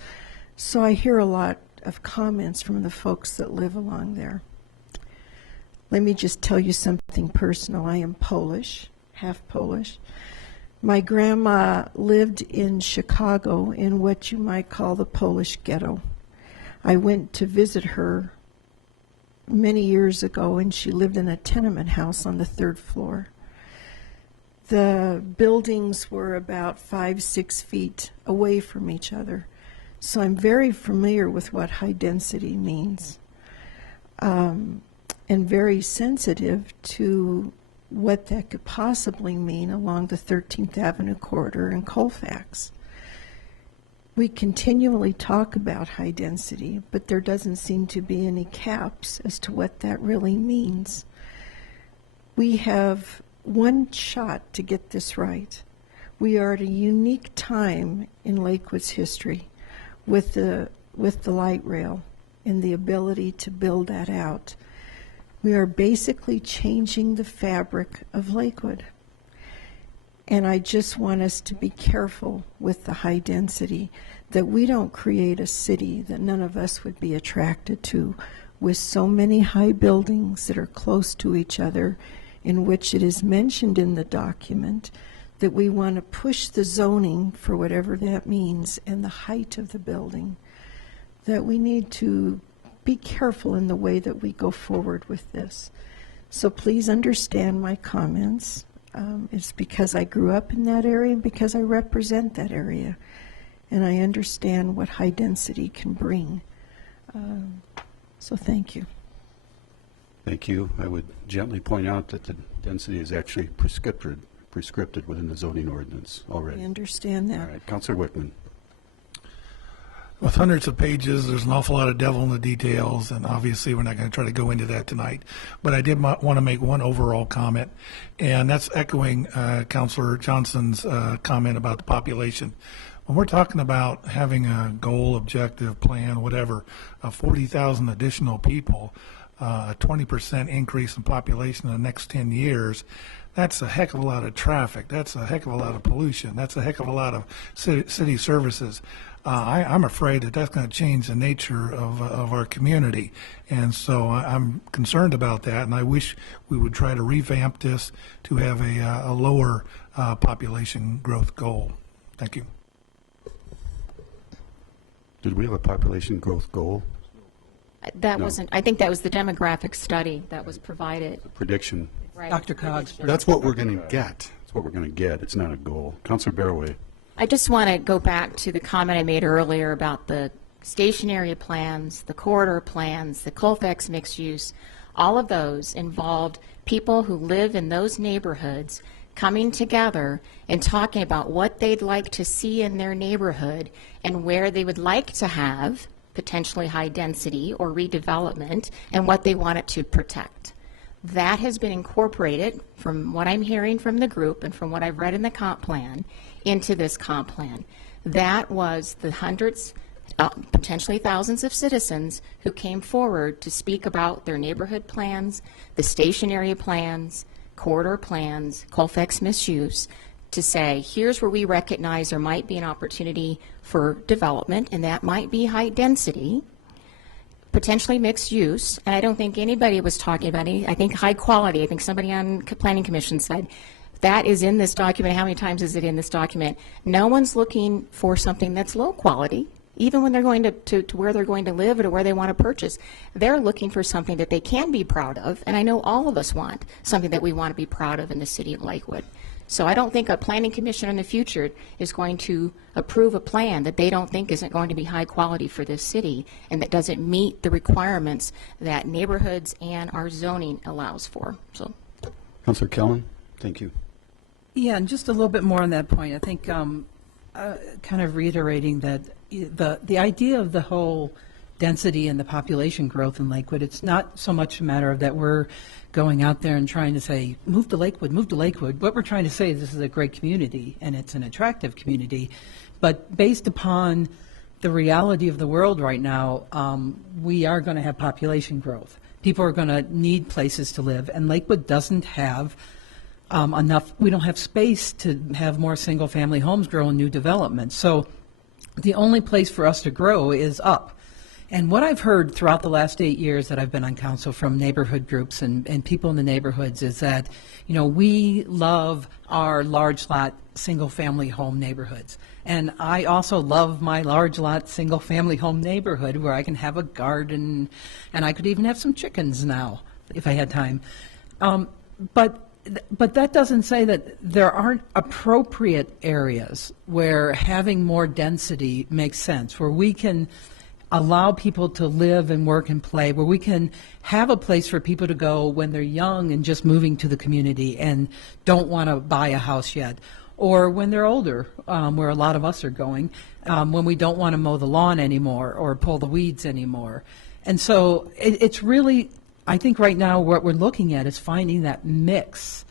So I hear a lot of comments from the folks that live along there. Let me just tell you something personal. I am Polish, half Polish. My grandma lived in Chicago in what you might call the Polish ghetto. I went to visit her many years ago, and she lived in a tenement house on the 3rd floor. The buildings were about 5-6 feet away from each other. So I'm very familiar with what high density means, and very sensitive to what that could possibly mean along the 13th Avenue corridor in Colfax. We continually talk about high density, but there doesn't seem to be any caps as to what that really means. We have one shot to get this right. We are at a unique time in Lakewood's history with the light rail and the ability to build that out. We are basically changing the fabric of Lakewood. And I just want us to be careful with the high density, that we don't create a city that none of us would be attracted to, with so many high buildings that are close to each other, in which it is mentioned in the document that we want to push the zoning for whatever that means and the height of the building, that we need to be careful in the way that we go forward with this. So please understand my comments. It's because I grew up in that area and because I represent that area, and I understand what high density can bring. So thank you. Thank you. I would gently point out that the density is actually prescripted within the zoning ordinance already. I understand that. All right, Councilor Wickman. With hundreds of pages, there's an awful lot of devil in the details, and obviously we're not going to try to go into that tonight. But I did want to make one overall comment, and that's echoing Councilor Johnson's comment about the population. When we're talking about having a goal, objective, plan, whatever, of 40,000 additional people, a 20% increase in population in the next 10 years, that's a heck of a lot of traffic. That's a heck of a lot of pollution. That's a heck of a lot of city services. I'm afraid that that's going to change the nature of our community. And so I'm concerned about that, and I wish we would try to revamp this to have a lower population growth goal. Thank you. Did we have a population growth goal? That No. wasn't, I think that was the demographic study that was provided. Prediction. Right. Dr. Coggs. That's what we're going to get. That's what we're going to get. It's not a goal. Councilor Barraway. I just want to go back to the comment I made earlier about the station area plans, the corridor plans, the Colfax mixed use. All of those involved people who live in those neighborhoods coming together and talking about what they'd like to see in their neighborhood and where they would like to have potentially high density or redevelopment and what they want it to protect. That has been incorporated, from what I'm hearing from the group and from what I've read in the comp plan, into this comp plan. That was the hundreds, potentially thousands of citizens who came forward to speak about their neighborhood plans, the station area plans, corridor plans, Colfax misuse, to say, here's where we recognize there might be an opportunity for development, and that might be high density, potentially mixed use, and I don't think anybody was talking about any, I think high quality. I think somebody on Planning Commission said, that is in this document. How many times is it in this document? No one's looking for something that's low quality, even when they're going to where they're going to live or to where they want to purchase. They're looking for something that they can be proud of, and I know all of us want something that we want to be proud of in the city of Lakewood. So I don't think a planning commission in the future is going to approve a plan that they don't think isn't going to be high quality for this city and that doesn't meet the requirements that neighborhoods and our zoning allows for. So, Councilor Kellen, thank you. Yeah, and just a little bit more on that point. I think kind of reiterating that the idea of the whole density and the population growth in Lakewood, it's not so much a matter of that we're going out there and trying to say, move to Lakewood, move to Lakewood. What we're trying to say is this is a great community and it's an attractive community. But based upon the reality of the world right now, we are going to have population growth. People are going to need places to live, and Lakewood doesn't have enough, we don't have space to have more single-family homes grow in new developments. So the only place for us to grow is up. And what I've heard throughout the last 8 years that I've been on council from neighborhood groups and people in the neighborhoods is that, you know, we love our large lot single-family home neighborhoods. And I also love my large lot single-family home neighborhood where I can have a garden and I could even have some chickens now if I had time. But that doesn't say that there aren't appropriate areas where having more density makes sense, where we can allow people to live and work and play, where we can have a place for people to go when they're young and just moving to the community and don't want to buy a house yet, or when they're older, where a lot of us are going, when we don't want to mow the lawn anymore or pull the weeds anymore. And so it's really, I think right now what we're looking at is finding that mix,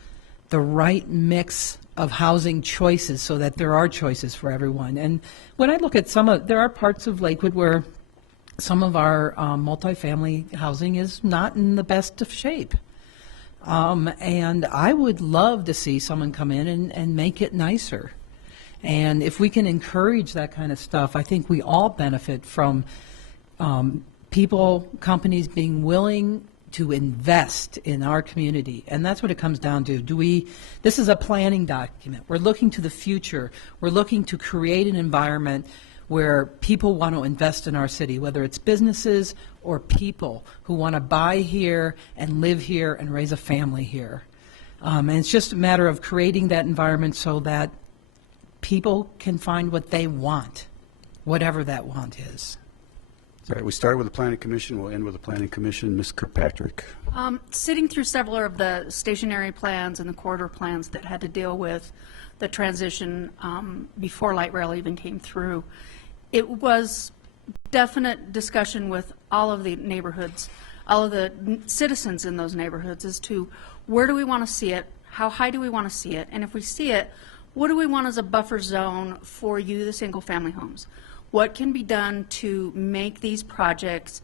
the right mix of housing choices so that there are choices for everyone. And when I look at there are parts of Lakewood where some of our multifamily housing is not in the best of shape. And I would love to see someone come in and make it nicer. And if we can encourage that kind of stuff, I think we all benefit from people, companies being willing to invest in our community. And that's what it comes down to. This is a planning document. We're looking to the future. We're looking to create an environment where people want to invest in our city, whether it's businesses or people who want to buy here and live here and raise a family here. And it's just a matter of creating that environment so that people can find what they want, whatever that want is. All right, we started with the Planning Commission. We'll end with the Planning Commission. Ms. Kirkpatrick. Sitting through several of the stationary plans and the corridor plans that had to deal with the transition before light rail even came through, it was definite discussion with all of the neighborhoods, all of the citizens in those neighborhoods as to where do we want to see it, how high do we want to see it, and if we see it, what do we want as a buffer zone for you, the single-family homes? What can be done to make these projects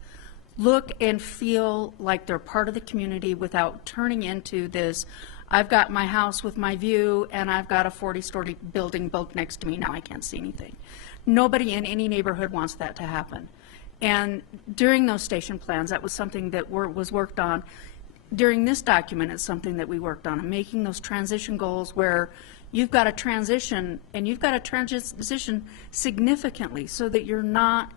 look and feel like they're part of the community without turning into this, I've got my house with my view and I've got a 40-story building built next to me, now I can't see anything. Nobody in any neighborhood wants that to happen. And during those station plans, that was something that was worked on. During this document, it's something that we worked on, making those transition goals where you've got to transition, and you've got to transition significantly so that you're not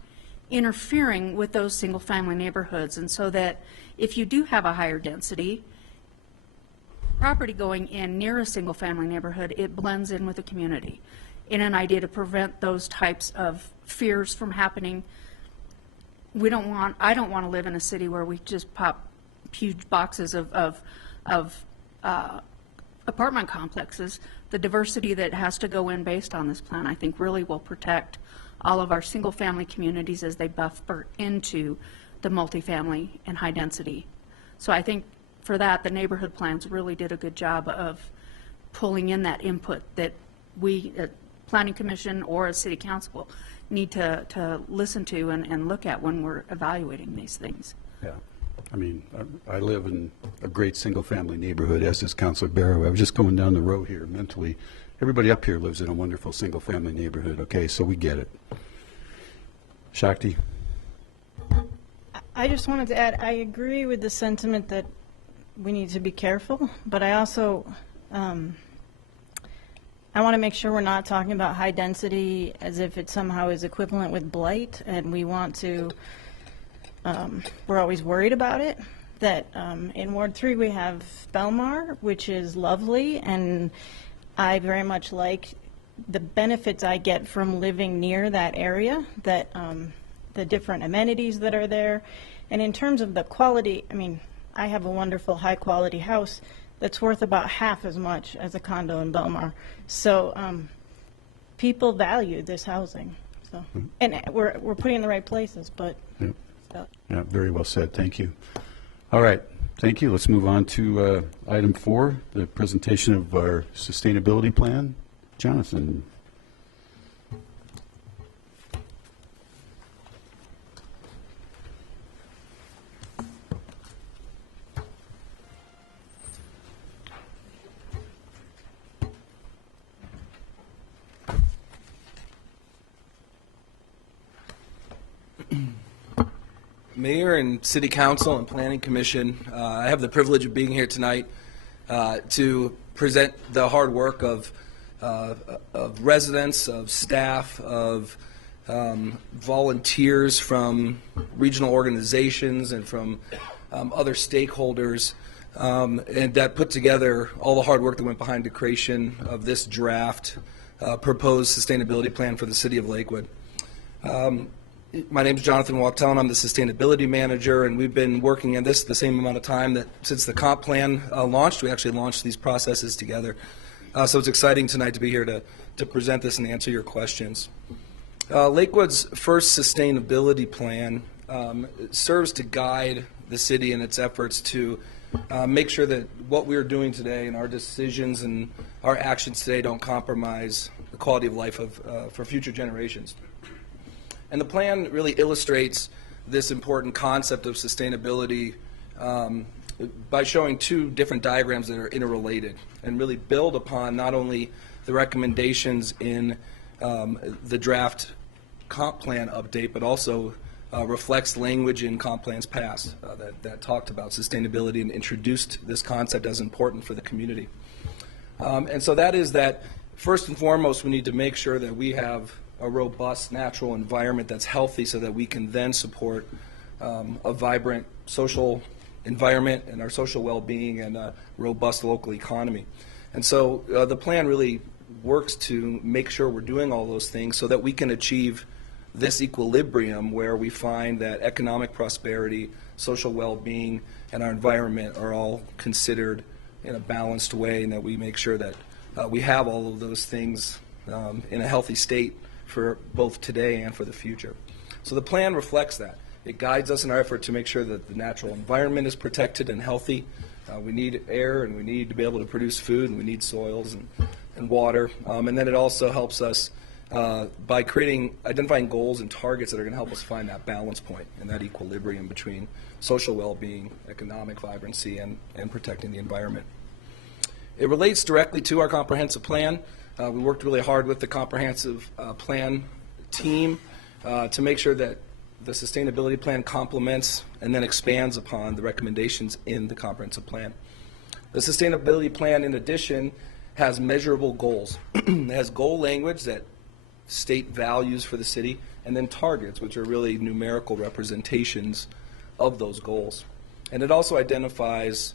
interfering with those single-family neighborhoods, and so that if you do have a higher density property going in near a single-family neighborhood, it blends in with the community in an idea to prevent those types of fears from happening. I don't want to live in a city where we just pop huge boxes of apartment complexes. The diversity that has to go in based on this plan, I think, really will protect all of our single-family communities as they buffer into the multifamily and high density. So I think for that, the neighborhood plans really did a good job of pulling in that input that we, Planning Commission or as City Council, need to listen to and look at when we're evaluating these things. Yeah. I mean, I live in a great single-family neighborhood, as does Councilor Barrow. I was just going down the road here mentally. Everybody up here lives in a wonderful single-family neighborhood, okay, so we get it. Shakti? I just wanted to add, I agree with the sentiment that we need to be careful, but I also, I want to make sure we're not talking about high density as if it somehow is equivalent with blight, and we want to, we're always worried about it, that in Ward 3 we have Belmar, which is lovely, and I very much like the benefits I get from living near that area, that the different amenities that are there. And in terms of the quality, I mean, I have a wonderful high-quality house that's worth about half as much as a condo in Belmar. So people value this housing. So, and we're putting it in the right places, but. Yeah. Yeah, very well said. Thank you. All right. Thank you. Let's move on to item 4, the presentation of our sustainability plan. Jonathan. Mayor and City Council and Planning Commission, I have the privilege of being here tonight to present the hard work of residents, of staff, of volunteers from regional organizations and from other stakeholders, and that put together all the hard work that went behind the creation of this draft proposed sustainability plan for the City of Lakewood. My name is Jonathan Wachtel, and I'm the Sustainability Manager, and we've been working on this the same amount of time that since the comp plan launched. We actually launched these processes together. So it's exciting tonight to be here to present this and answer your questions. Lakewood's first sustainability plan serves to guide the city in its efforts to make sure that what we're doing today and our decisions and our actions today don't compromise the quality of life for future generations. And the plan really illustrates this important concept of sustainability by showing 2 different diagrams that are interrelated and really build upon not only the recommendations in the draft comp plan update, but also reflects language in comp plans past that talked about sustainability and introduced this concept as important for the community. And so that is that, first and foremost, we need to make sure that we have a robust natural environment that's healthy so that we can then support a vibrant social environment and our social well-being and a robust local economy. And so the plan really works to make sure we're doing all those things so that we can achieve this equilibrium where we find that economic prosperity, social well-being, and our environment are all considered in a balanced way, and that we make sure that we have all of those things in a healthy state for both today and for the future. So the plan reflects that. It guides us in our effort to make sure that the natural environment is protected and healthy. We need air, and we need to be able to produce food, and we need soils and water. And then it also helps us by identifying goals and targets that are going to help us find that balance point and that equilibrium between social well-being, economic vibrancy, and protecting the environment. It relates directly to our comprehensive plan. We worked really hard with the comprehensive plan team to make sure that the sustainability plan complements and then expands upon the recommendations in the comprehensive plan. The sustainability plan, in addition, has measurable goals. It has goal language that state values for the city, and then targets, which are really numerical representations of those goals. And it also identifies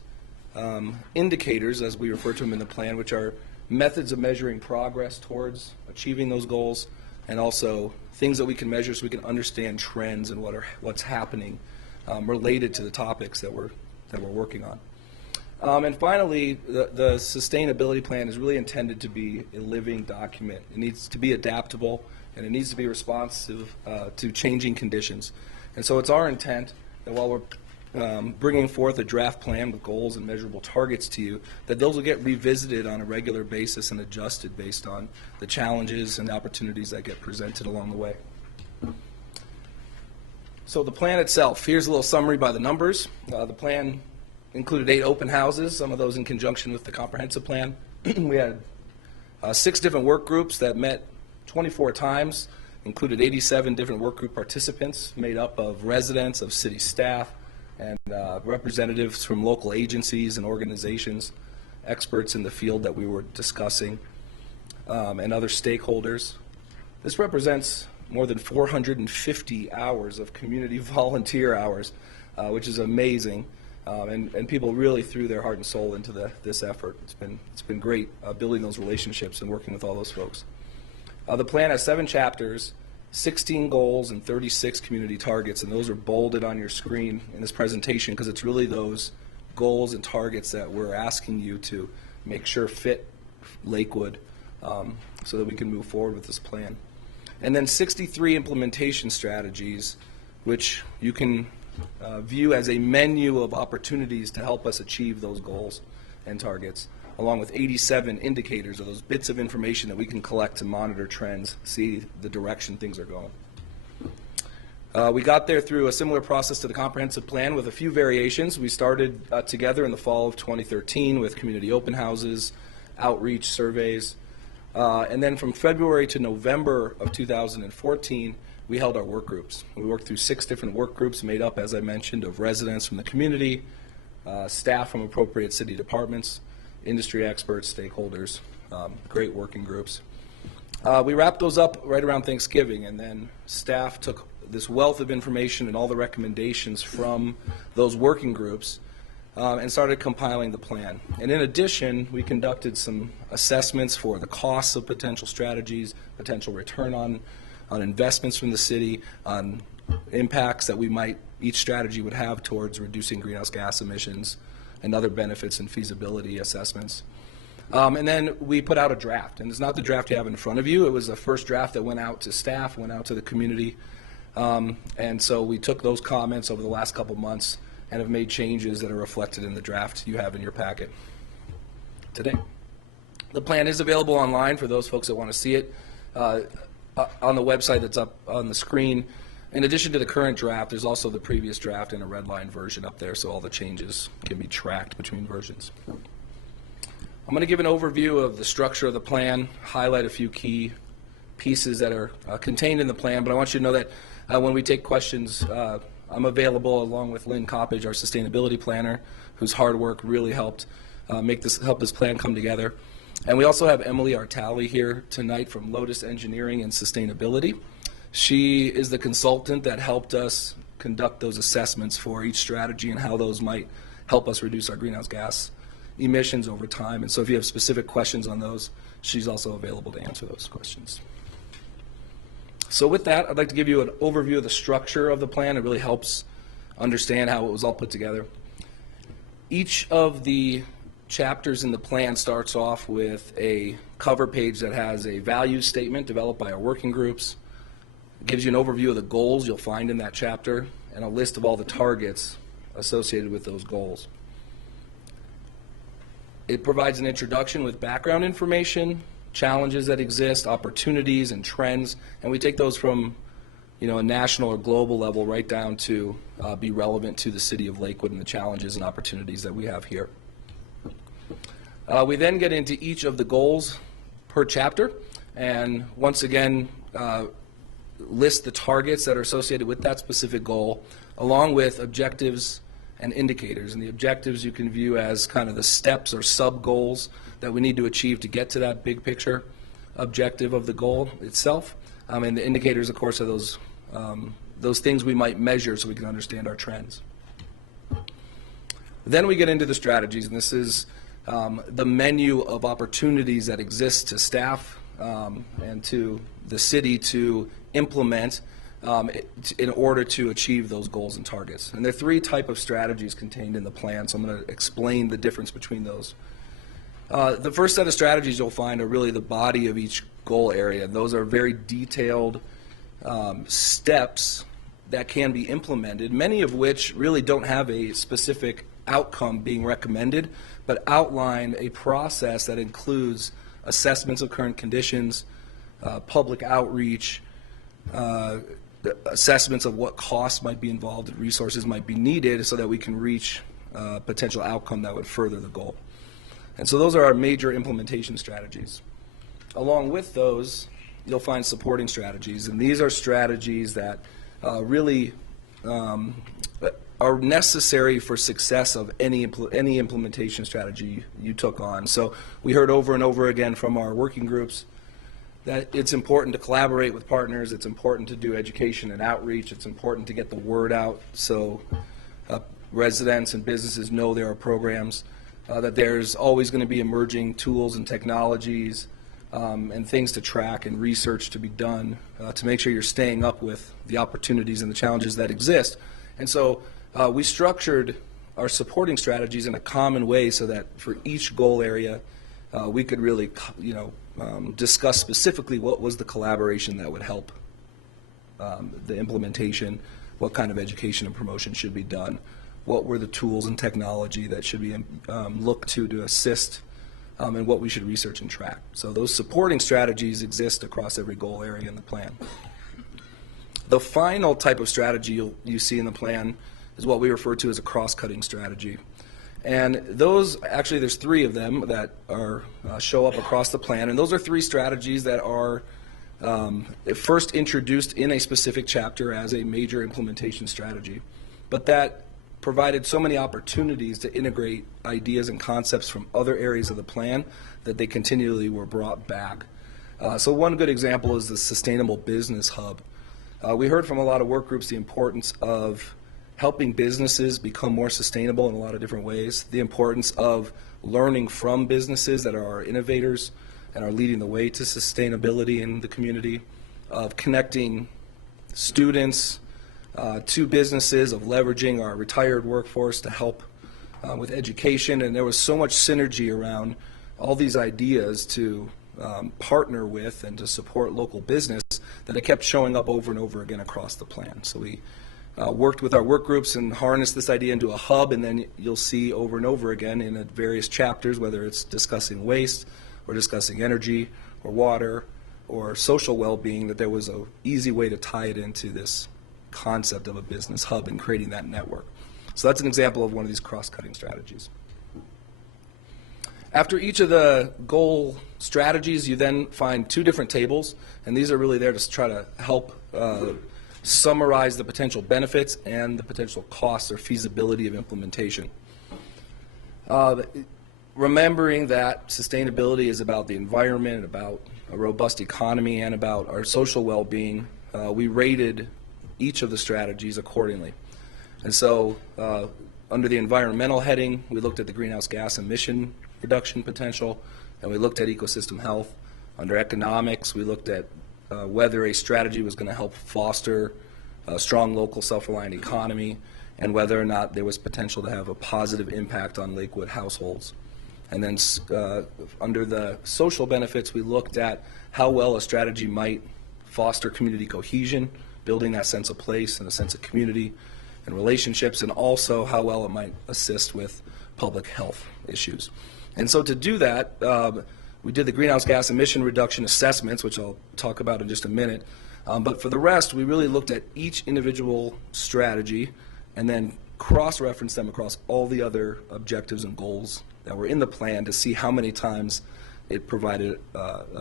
indicators, as we refer to them in the plan, which are methods of measuring progress towards achieving those goals, and also things that we can measure so we can understand trends and what's happening related to the topics that we're working on. And finally, the sustainability plan is really intended to be a living document. It needs to be adaptable, and it needs to be responsive to changing conditions. And so it's our intent that while we're bringing forth a draft plan with goals and measurable targets to you, that those will get revisited on a regular basis and adjusted based on the challenges and opportunities that get presented along the way. So the plan itself, here's a little summary by the numbers. The plan included 8 open houses, some of those in conjunction with the comprehensive plan. We had 6 different work groups that met 24 times, included 87 different work group participants made up of residents, of city staff, and representatives from local agencies and organizations, experts in the field that we were discussing, and other stakeholders. This represents more than 450 hours of community volunteer hours, which is amazing. And people really threw their heart and soul into this effort. It's been great building those relationships and working with all those folks. The plan has 7 chapters, 16 goals, and 36 community targets, and those are bolded on your screen in this presentation because it's really those goals and targets that we're asking you to make sure fit Lakewood so that we can move forward with this plan. And then 63 implementation strategies, which you can view as a menu of opportunities to help us achieve those goals and targets, along with 87 indicators, or those bits of information that we can collect to monitor trends, see the direction things are going. We got there through a similar process to the comprehensive plan with a few variations. We started together in the fall of 2013 with community open houses, outreach surveys, and then from February to November of 2014, we held our work groups. We worked through 6 different work groups made up, as I mentioned, of residents from the community, staff from appropriate city departments, industry experts, stakeholders, great working groups. We wrapped those up right around Thanksgiving, and then staff took this wealth of information and all the recommendations from those working groups and started compiling the plan. And in addition, we conducted some assessments for the costs of potential strategies, potential return on investments from the city, on impacts that each strategy would have towards reducing greenhouse gas emissions and other benefits and feasibility assessments. And then we put out a draft, and it's not the draft you have in front of you. It was the first draft that went out to staff, went out to the community, and so we took those comments over the last couple months and have made changes that are reflected in the draft you have in your packet today. The plan is available online for those folks that want to see it. On the website that's up on the screen. In addition to the current draft, there's also the previous draft and a red line version up there, so all the changes can be tracked between versions. I'm going to give an overview of the structure of the plan, highlight a few key pieces that are contained in the plan, but I want you to know that when we take questions, I'm available along with Lynn Coppage, our sustainability planner, whose hard work really helped help this plan come together. And we also have Emily Artali here tonight from Lotus Engineering and Sustainability. She is the consultant that helped us conduct those assessments for each strategy and how those might help us reduce our greenhouse gas emissions over time. And so if you have specific questions on those, she's also available to answer those questions. So with that, I'd like to give you an overview of the structure of the plan. It really helps understand how it was all put together. Each of the chapters in the plan starts off with a cover page that has a value statement developed by our working groups. It gives you an overview of the goals you'll find in that chapter and a list of all the targets associated with those goals. It provides an introduction with background information, challenges that exist, opportunities and trends, and we take those from a national or global level right down to be relevant to the city of Lakewood and the challenges and opportunities that we have here. We then get into each of the goals per chapter, and once again list the targets that are associated with that specific goal, along with objectives and indicators. And the objectives you can view as kind of the steps or sub-goals that we need to achieve to get to that big picture objective of the goal itself. And the indicators, of course, are those things we might measure so we can understand our trends. Then we get into the strategies, and this is the menu of opportunities that exist to staff and to the city to implement in order to achieve those goals and targets. And there are three types of strategies contained in the plan, so I'm going to explain the difference between those. The first set of strategies you'll find are really the body of each goal area. Those are very detailed steps that can be implemented, many of which really don't have a specific outcome being recommended, but outline a process that includes assessments of current conditions, public outreach, assessments of what costs might be involved and resources might be needed so that we can reach a potential outcome that would further the goal. And so those are our major implementation strategies. Along with those, you'll find supporting strategies, and these are strategies that really are necessary for success of any implementation strategy you took on. So we heard over and over again from our working groups that it's important to collaborate with partners, it's important to do education and outreach, it's important to get the word out so residents and businesses know there are programs, that there's always going to be emerging tools and technologies and things to track and research to be done to make sure you're staying up with the opportunities and the challenges that exist. And so we structured our supporting strategies in a common way so that for each goal area we could really discuss specifically what was the collaboration that would help the implementation, what kind of education and promotion should be done, what were the tools and technology that should be looked to assist, and what we should research and track. So those supporting strategies exist across every goal area in the plan. The final type of strategy you see in the plan is what we refer to as a cross-cutting strategy. And those, actually there's three of them that are show up across the plan, and those are three strategies that are first introduced in a specific chapter as a major implementation strategy, but that provided so many opportunities to integrate ideas and concepts from other areas of the plan that they continually were brought back. So one good example is the Sustainable Business Hub. We heard from a lot of work groups the importance of helping businesses become more sustainable in a lot of different ways, the importance of learning from businesses that are our innovators and are leading the way to sustainability in the community, of connecting students to businesses, of leveraging our retired workforce to help with education. And there was so much synergy around all these ideas to partner with and to support local business that it kept showing up over and over again across the plan. So we worked with our work groups and harnessed this idea into a hub, and then you'll see over and over again in various chapters, whether it's discussing waste or discussing energy or water or social well-being, that there was an easy way to tie it into this concept of a business hub and creating that network. So that's an example of one of these cross-cutting strategies. After each of the goal strategies, you then find two different tables, and these are really there to try to help summarize the potential benefits and the potential costs or feasibility of implementation. Remembering that sustainability is about the environment, about a robust economy, and about our social well-being, we rated each of the strategies accordingly. And so under the environmental heading, we looked at the greenhouse gas emission reduction potential, and we looked at ecosystem health. Under economics, we looked at whether a strategy was going to help foster a strong local self-reliant economy, and whether or not there was potential to have a positive impact on Lakewood households. And then under the social benefits, we looked at how well a strategy might foster community cohesion, building that sense of place and a sense of community and relationships, and also how well it might assist with public health issues. And so to do that, We did the greenhouse gas emission reduction assessments, which I'll talk about in just a minute. But for the rest, we really looked at each individual strategy and then cross-referenced them across all the other objectives and goals that were in the plan to see how many times it provided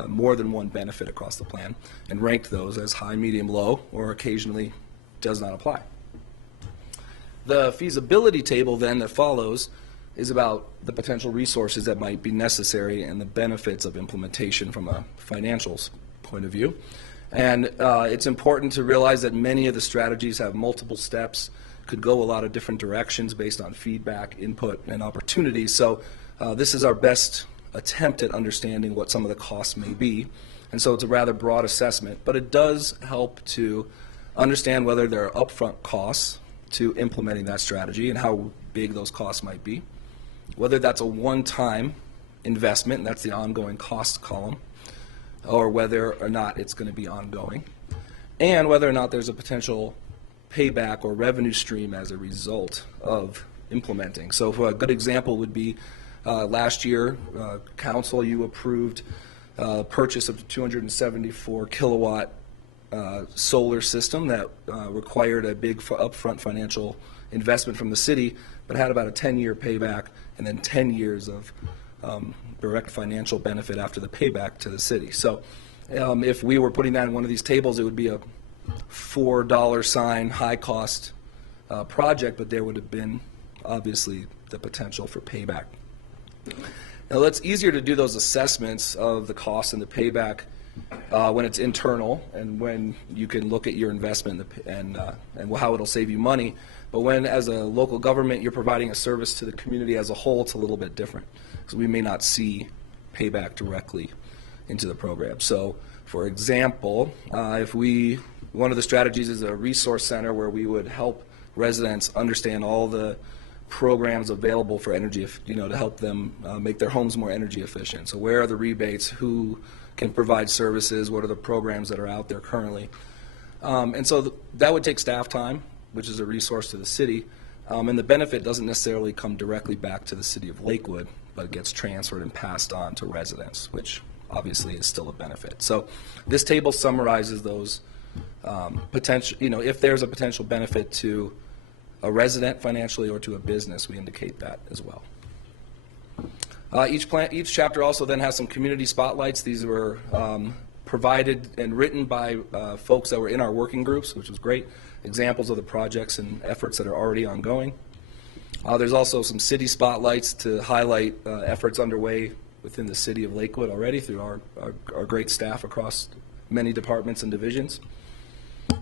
more than one benefit across the plan, and ranked those as high, medium, low, or occasionally does not apply. The feasibility table then that follows is about the potential resources that might be necessary and the benefits of implementation from a financials point of view. And it's important to realize that many of the strategies have multiple steps, could go a lot of different directions based on feedback, input, and opportunities. So this is our best attempt at understanding what some of the costs may be. And so it's a rather broad assessment, but it does help to understand whether there are upfront costs to implementing that strategy and how big those costs might be, whether that's a one-time investment, and that's the ongoing cost column, or whether or not it's going to be ongoing, and whether or not there's a potential payback or revenue stream as a result of implementing. So a good example would be last year, Council, you approved purchase of a 274 kilowatt solar system that required a big upfront financial investment from the city, but had about a 10-year payback and then 10 years of direct financial benefit after the payback to the city. So if we were putting that in one of these tables, it would be a $4 sign high cost project, but there would have been obviously the potential for payback. Now it's easier to do those assessments of the cost and the payback when it's internal and when you can look at your investment and how it'll save you money. But when, as a local government, you're providing a service to the community as a whole, it's a little bit different, because we may not see payback directly into the program. So, for example, one of the strategies is a resource center where we would help residents understand all the programs available for energy, to help them make their homes more energy efficient. So where are the rebates? Who can provide services? What are the programs that are out there currently? And so that would take staff time, which is a resource to the city. And the benefit doesn't necessarily come directly back to the city of Lakewood, but it gets transferred and passed on to residents, which obviously is still a benefit. So this table summarizes those potential, if there's a potential benefit to a resident financially or to a business, we indicate that as well. Each chapter also then has some community spotlights. These were provided and written by folks that were in our working groups, which was great. Examples of the projects and efforts that are already ongoing. There's also some city spotlights to highlight efforts underway within the city of Lakewood already through our great staff across many departments and divisions.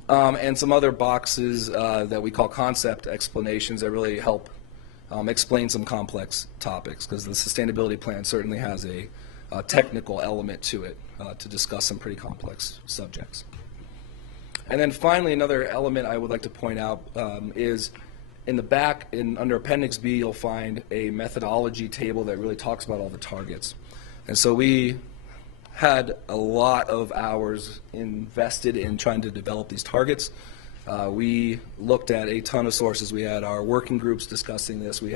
And some other boxes that we call concept explanations that really help explain some complex topics, because the sustainability plan certainly has a technical element to it to discuss some pretty complex subjects. And then finally, another element I would like to point out is in the back, under Appendix B, you'll find a methodology table that really talks about all the targets. And so we had a lot of hours invested in trying to develop these targets. We looked at a ton of sources. We had our working groups discussing this. We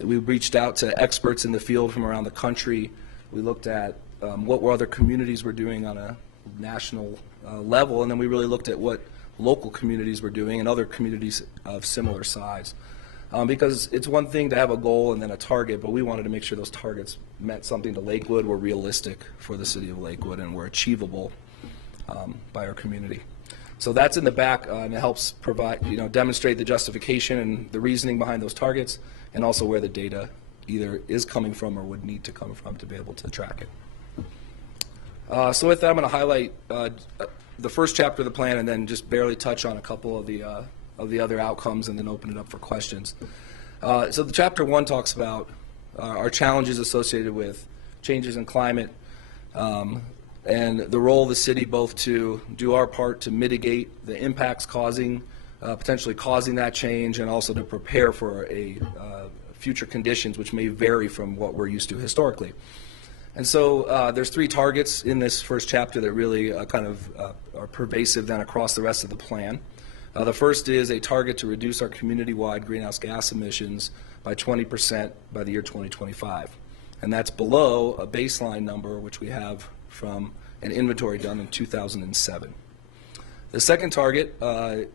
reached out to experts in the field from around the country. We looked at what other communities were doing on a national level, and then we really looked at what local communities were doing and other communities of similar size. Because it's one thing to have a goal and then a target, but we wanted to make sure those targets meant something to Lakewood, were realistic for the city of Lakewood, and were achievable by our community. So that's in the back, and it helps provide, demonstrate the justification and the reasoning behind those targets, and also where the data either is coming from or would need to come from to be able to track it. So with that, I'm going to highlight the first chapter of the plan, and then just barely touch on a couple of the other outcomes, and then open it up for questions. So the chapter 1 talks about our challenges associated with changes in climate, and the role of the city both to do our part to mitigate the impacts potentially causing that change, and also to prepare for future conditions which may vary from what we're used to historically. And so there's 3 targets in this first chapter that really are pervasive then across the rest of the plan. The first is a target to reduce our community-wide greenhouse gas emissions by 20% by the year 2025. and that's below a baseline number which we have from an inventory done in 2007. The second target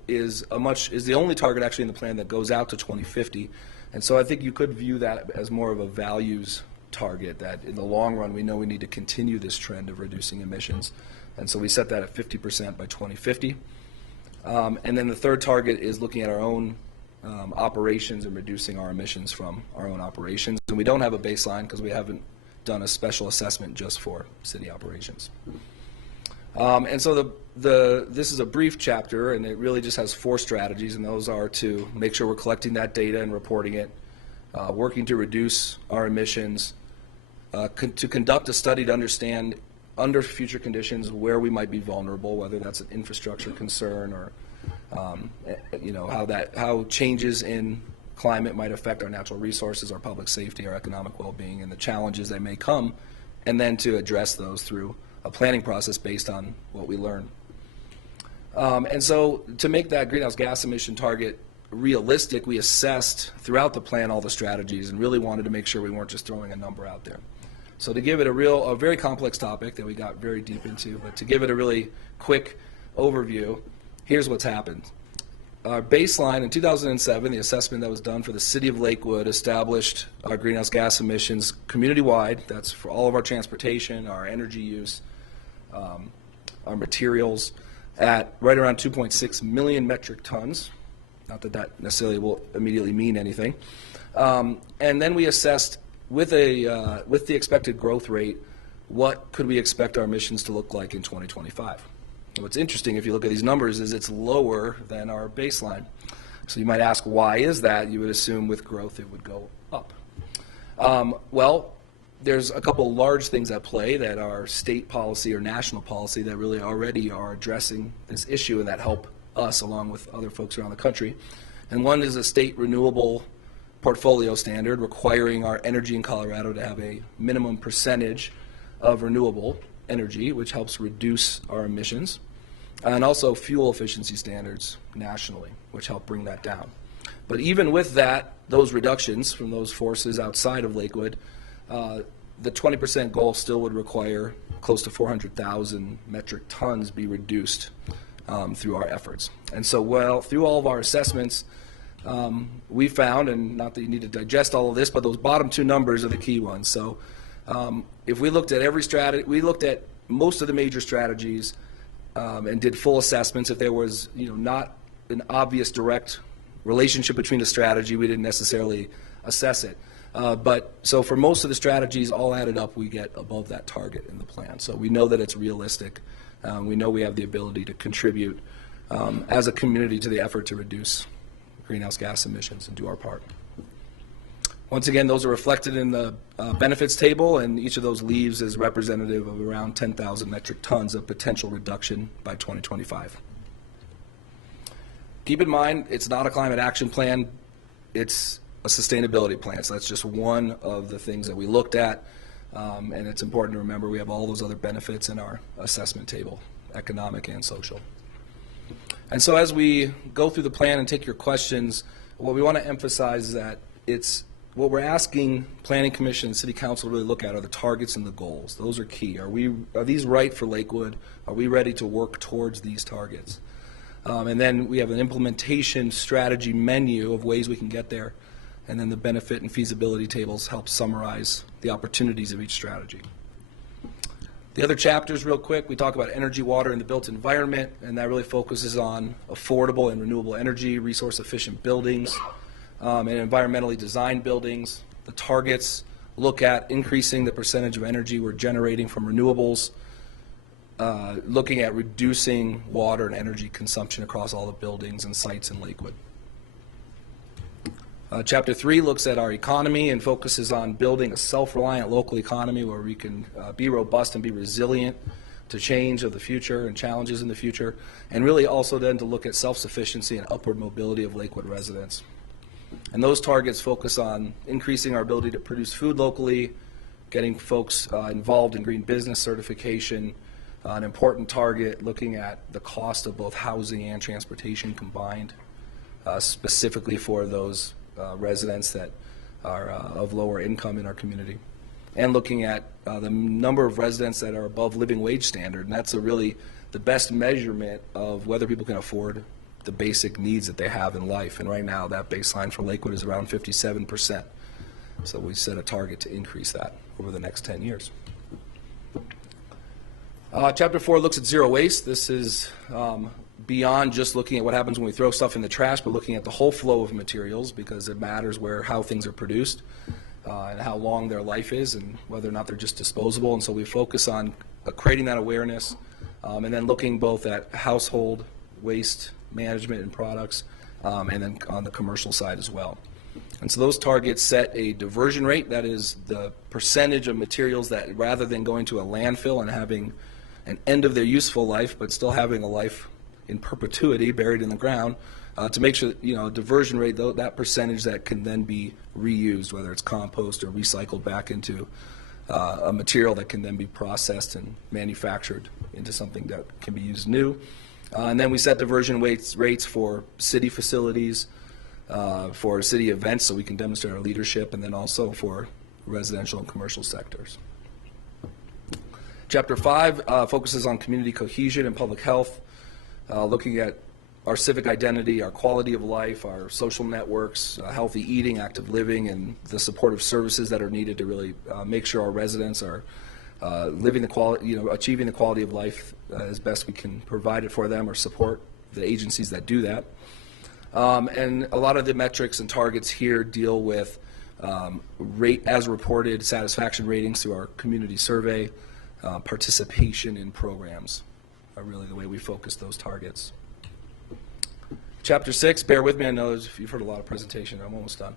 is the only target actually in the plan that goes out to 2050, and so I think you could view that as more of a values target, that in the long run we know we need to continue this trend of reducing emissions, and so we set that at 50% by 2050. And then the third target is looking at our own operations and reducing our emissions from our own operations, and we don't have a baseline because we haven't done a special assessment just for city operations. And so this is a brief chapter, and it really just has 4 strategies, and those are to make sure we're collecting that data and reporting it, working to reduce our emissions, to conduct a study to understand under future conditions where we might be vulnerable, whether that's an infrastructure concern or how changes in climate might affect our natural resources, our public safety, our economic well-being, and the challenges that may come, and then to address those through a planning process based on what we learn. And so to make that greenhouse gas emission target realistic, we assessed throughout the plan all the strategies and really wanted to make sure we weren't just throwing a number out there. So to give it a very complex topic that we got very deep into, but to give it a really quick overview, here's what's happened. Our baseline in 2007, the assessment that was done for the city of Lakewood established our greenhouse gas emissions community-wide. That's for all of our transportation, our energy use, our materials, at right around 2.6 million metric tons. Not that that necessarily will immediately mean anything. And then we assessed with the expected growth rate, what could we expect our emissions to look like in 2025? What's interesting, if you look at these numbers, is it's lower than our baseline. So you might ask, why is that? You would assume with growth it would go up. Well, there's a couple large things at play that are state policy or national policy that really already are addressing this issue and that help us along with other folks around the country. And one is a state renewable portfolio standard requiring our energy in Colorado to have a minimum percentage of renewable energy, which helps reduce our emissions, and also fuel efficiency standards nationally, which help bring that down. But even with that, those reductions from those forces outside of Lakewood, the 20% goal still would require close to 400,000 metric tons be reduced through our efforts. And so, through all of our assessments, we found, and not that you need to digest all of this, but those bottom 2 numbers are the key ones. So if we looked at every strategy, we looked at most of the major strategies and did full assessments. If there was not an obvious direct relationship between the strategy, we didn't necessarily assess it. But so for most of the strategies, all added up, we get above that target in the plan. So we know that it's realistic. We know we have the ability to contribute as a community to the effort to reduce greenhouse gas emissions and do our part. Once again, those are reflected in the benefits table, and each of those leaves is representative of around 10,000 metric tons of potential reduction by 2025. Keep in mind, it's not a climate action plan, it's a sustainability plan. So that's just one of the things that we looked at, and it's important to remember we have all those other benefits in our assessment table, economic and social. And so as we go through the plan and take your questions, what we want to emphasize is that what we're asking Planning Commission and City Council to really look at are the targets and the goals. Those are key. Are these right for Lakewood? Are we ready to work towards these targets? And then we have an implementation strategy menu of ways we can get there. And then the benefit and feasibility tables help summarize the opportunities of each strategy. The other chapters, real quick, we talk about energy, water, and the built environment, and that really focuses on affordable and renewable energy, resource-efficient buildings, and environmentally designed buildings. The targets look at increasing the percentage of energy we're generating from renewables, looking at reducing water and energy consumption across all the buildings and sites in Lakewood. Chapter 3 looks at our economy and focuses on building a self-reliant local economy where we can be robust and be resilient to change of the future and challenges in the future, and really also then to look at self-sufficiency and upward mobility of Lakewood residents. And those targets focus on increasing our ability to produce food locally, getting folks involved in green business certification, an important target looking at the cost of both housing and transportation combined, specifically for those residents that are of lower income in our community. and looking at the number of residents that are above living wage standard. And that's really the best measurement of whether people can afford the basic needs that they have in life. And right now, that baseline for Lakewood is around 57%. So we set a target to increase that over the next 10 years. Chapter 4 looks at zero waste. This is beyond just looking at what happens when we throw stuff in the trash, but looking at the whole flow of materials, because it matters how things are produced and how long their life is and whether or not they're just disposable. And so we focus on creating that awareness and then looking both at household waste management and products and then on the commercial side as well. And so those targets set a diversion rate, that is the percentage of materials that rather than going to a landfill and having an end of their useful life, but still having a life in perpetuity buried in the ground, to make sure that, diversion rate, though, that percentage that can then be reused, whether it's compost or recycled back into a material that can then be processed and manufactured into something that can be used new. And then we set diversion rates for city facilities, for city events so we can demonstrate our leadership, and then also for residential and commercial sectors. Chapter 5 focuses on community cohesion and public health, looking at our civic identity, our quality of life, our social networks, healthy eating, active living, and the supportive services that are needed to really make sure our residents are living the quality, achieving the quality of life as best we can provide it for them, or support the agencies that do that. And a lot of the metrics and targets here deal with rate as reported satisfaction ratings through our community survey, participation in programs are really the way we focus those targets. Chapter 6, bear with me, I know you've heard a lot of presentation, I'm almost done.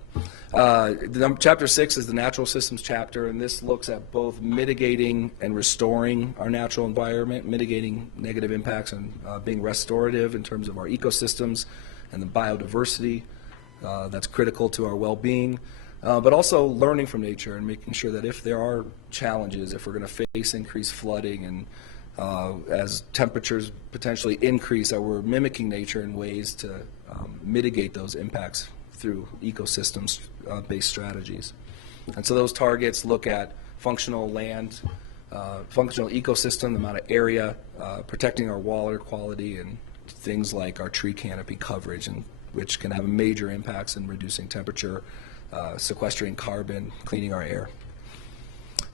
Chapter 6 is the natural systems chapter, and this looks at both mitigating and restoring our natural environment, mitigating negative impacts, and being restorative in terms of our ecosystems and the biodiversity that's critical to our well-being, but also learning from nature and making sure that if there are challenges, if we're going to face increased flooding and as temperatures potentially increase, that we're mimicking nature in ways to mitigate those impacts through ecosystems-based strategies. And so those targets look at functional land, functional ecosystem, the amount of area, protecting our water quality, and things like our tree canopy coverage, and which can have major impacts in reducing temperature, sequestering carbon, cleaning our air.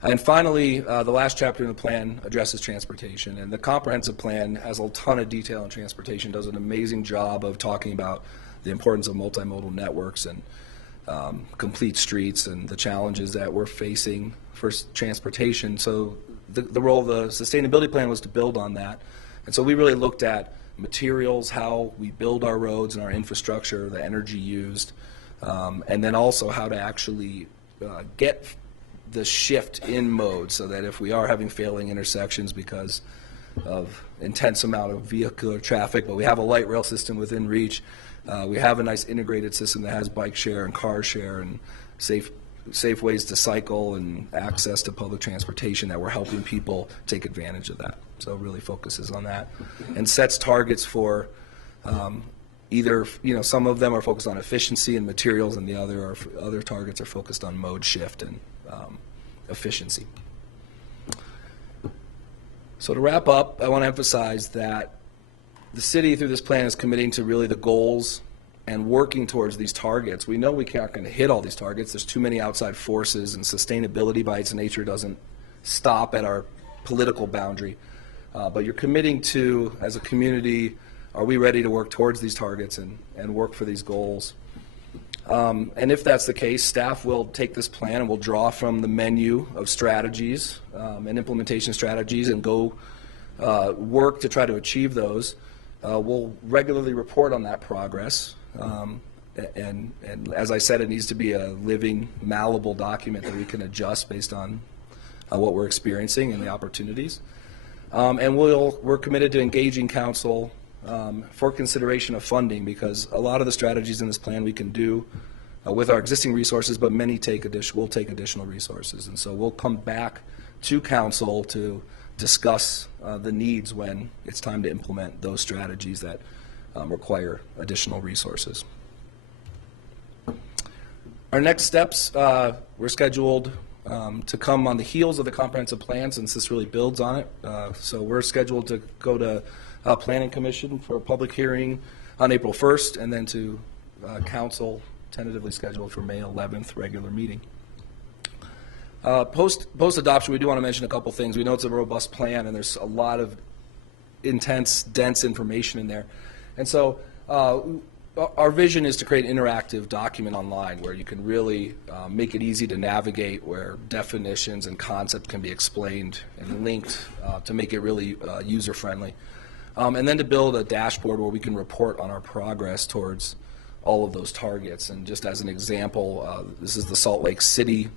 And finally, the last chapter in the plan addresses transportation, and the comprehensive plan has a ton of detail on transportation, does an amazing job of talking about the importance of multimodal networks and complete streets and the challenges that we're facing for transportation. So the role of the sustainability plan was to build on that. And so we really looked at materials, how we build our roads and our infrastructure, the energy used, and then also how to actually get the shift in mode, so that if we are having failing intersections because of intense amount of vehicular traffic, but we have a light rail system within reach, we have a nice integrated system that has bike share and car share and safe ways to cycle and access to public transportation, that we're helping people take advantage of that. So it really focuses on that and sets targets for either, some of them are focused on efficiency and materials, and the other targets are focused on mode shift and efficiency. So to wrap up, I want to emphasize that the city through this plan is committing to really the goals and working towards these targets. We know we aren't going to hit all these targets. There's too many outside forces, and sustainability by its nature doesn't stop at our political boundary. But you're committing to, as a community, are we ready to work towards these targets and work for these goals? And if that's the case, staff will take this plan and will draw from the menu of strategies and implementation strategies and go work to try to achieve those. We'll regularly report on that progress. And as I said, it needs to be a living, malleable document that we can adjust based on what we're experiencing and the opportunities. And we're committed to engaging council for consideration of funding, because a lot of the strategies in this plan we can do with our existing resources, but many will take additional resources. And so we'll come back to council to discuss the needs when it's time to implement those strategies that require additional resources. Our next steps, we're scheduled to come on the heels of the comprehensive plan, since this really builds on it. So we're scheduled to go to Planning Commission for a public hearing on April 1st, and then to council, tentatively scheduled for May 11th, regular meeting. Post-adoption, we do want to mention a couple things. We know it's a robust plan, and there's a lot of intense, dense information in there. And so our vision is to create an interactive document online where you can really make it easy to navigate, where definitions and concept can be explained and linked to make it really user-friendly. And then to build a dashboard where we can report on our progress towards all of those targets. And just as an example, this is the Salt Lake City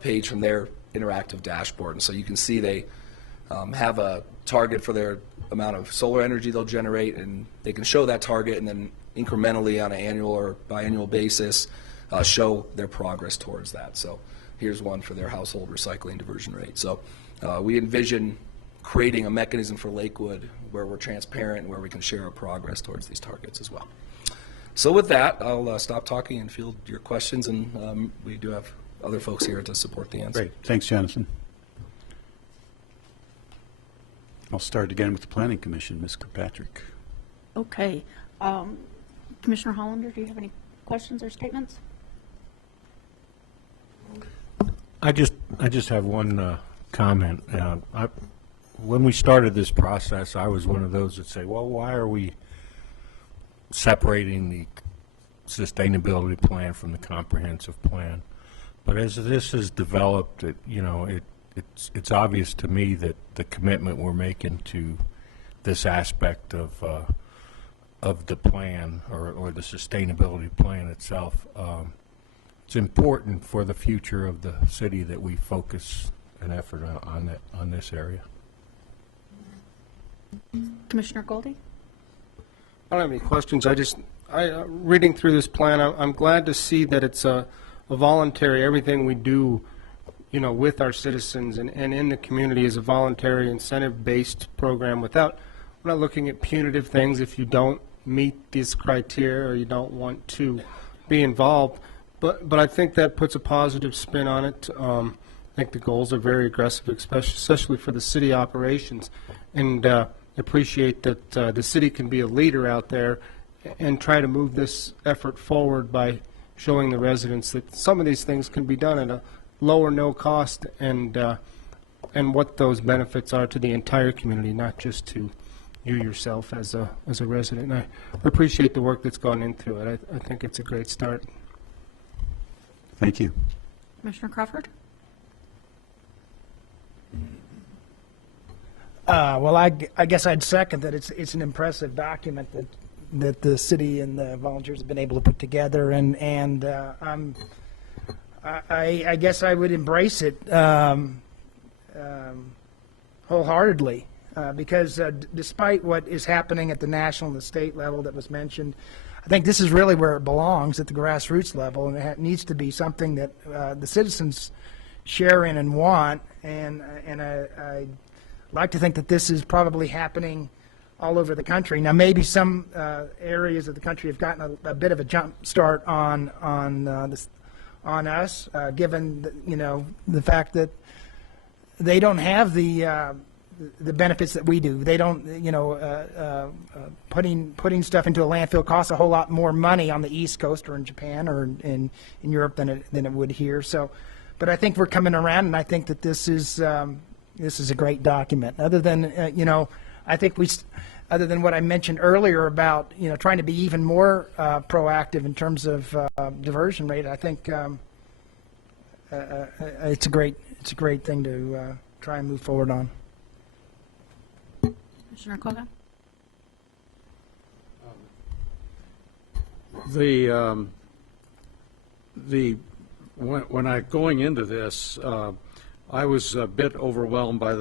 page from their interactive dashboard. And so you can see they have a target for their amount of solar energy they'll generate, and they can show that target and then incrementally on an annual or biannual basis show their progress towards that. So here's one for their household recycling diversion rate. So we envision creating a mechanism for Lakewood where we're transparent and where we can share our progress towards these targets as well. So with that, I'll stop talking and field your questions, and we do have other folks here to support the answer. Great. Thanks, Jonathan. I'll start again with the Planning Commission. Ms. Kirkpatrick. Okay. Commissioner Hollander, do you have any questions or statements? I just have one comment. When we started this process, I was one of those that say, well, why are we separating the sustainability plan from the comprehensive plan? But as this has developed, it's obvious to me that the commitment we're making to this aspect of the plan or the sustainability plan itself, it's important for the future of the city that we focus an effort on this area. Commissioner Goldie? I don't have any questions. Reading through this plan, I'm glad to see that it's a voluntary, everything we do, with our citizens and in the community is a voluntary incentive-based program we're not looking at punitive things if you don't meet these criteria or you don't want to be involved. But I think that puts a positive spin on it. I think the goals are very aggressive, especially for the city operations. And appreciate that the city can be a leader out there and try to move this effort forward by showing the residents that some of these things can be done at a lower no cost, and what those benefits are to the entire community, not just to you yourself as a resident. And I appreciate the work that's gone into it. I think it's a great start. Thank you. Commissioner Crawford? Well, I guess I'd second that it's an impressive document that the city and the volunteers have been able to put together, and I guess I would embrace it wholeheartedly because despite what is happening at the national and the state level that was mentioned, I think this is really where it belongs, at the grassroots level, and it needs to be something that the citizens share in and want, and I like to think that this is probably happening all over the country. Now, maybe some areas of the country have gotten a bit of a jump start on us, given the fact that they don't have the benefits that we do. They don't, putting stuff into a landfill costs a whole lot more money on the East Coast or in Japan or in Europe than it would here. So, but I think we're coming around, and I think that this is a great document. Other than I think other than what I mentioned earlier about trying to be even more proactive in terms of diversion rate, I think it's a great thing to try and move forward on. Commissioner Koga? When I going into this, I was a bit overwhelmed by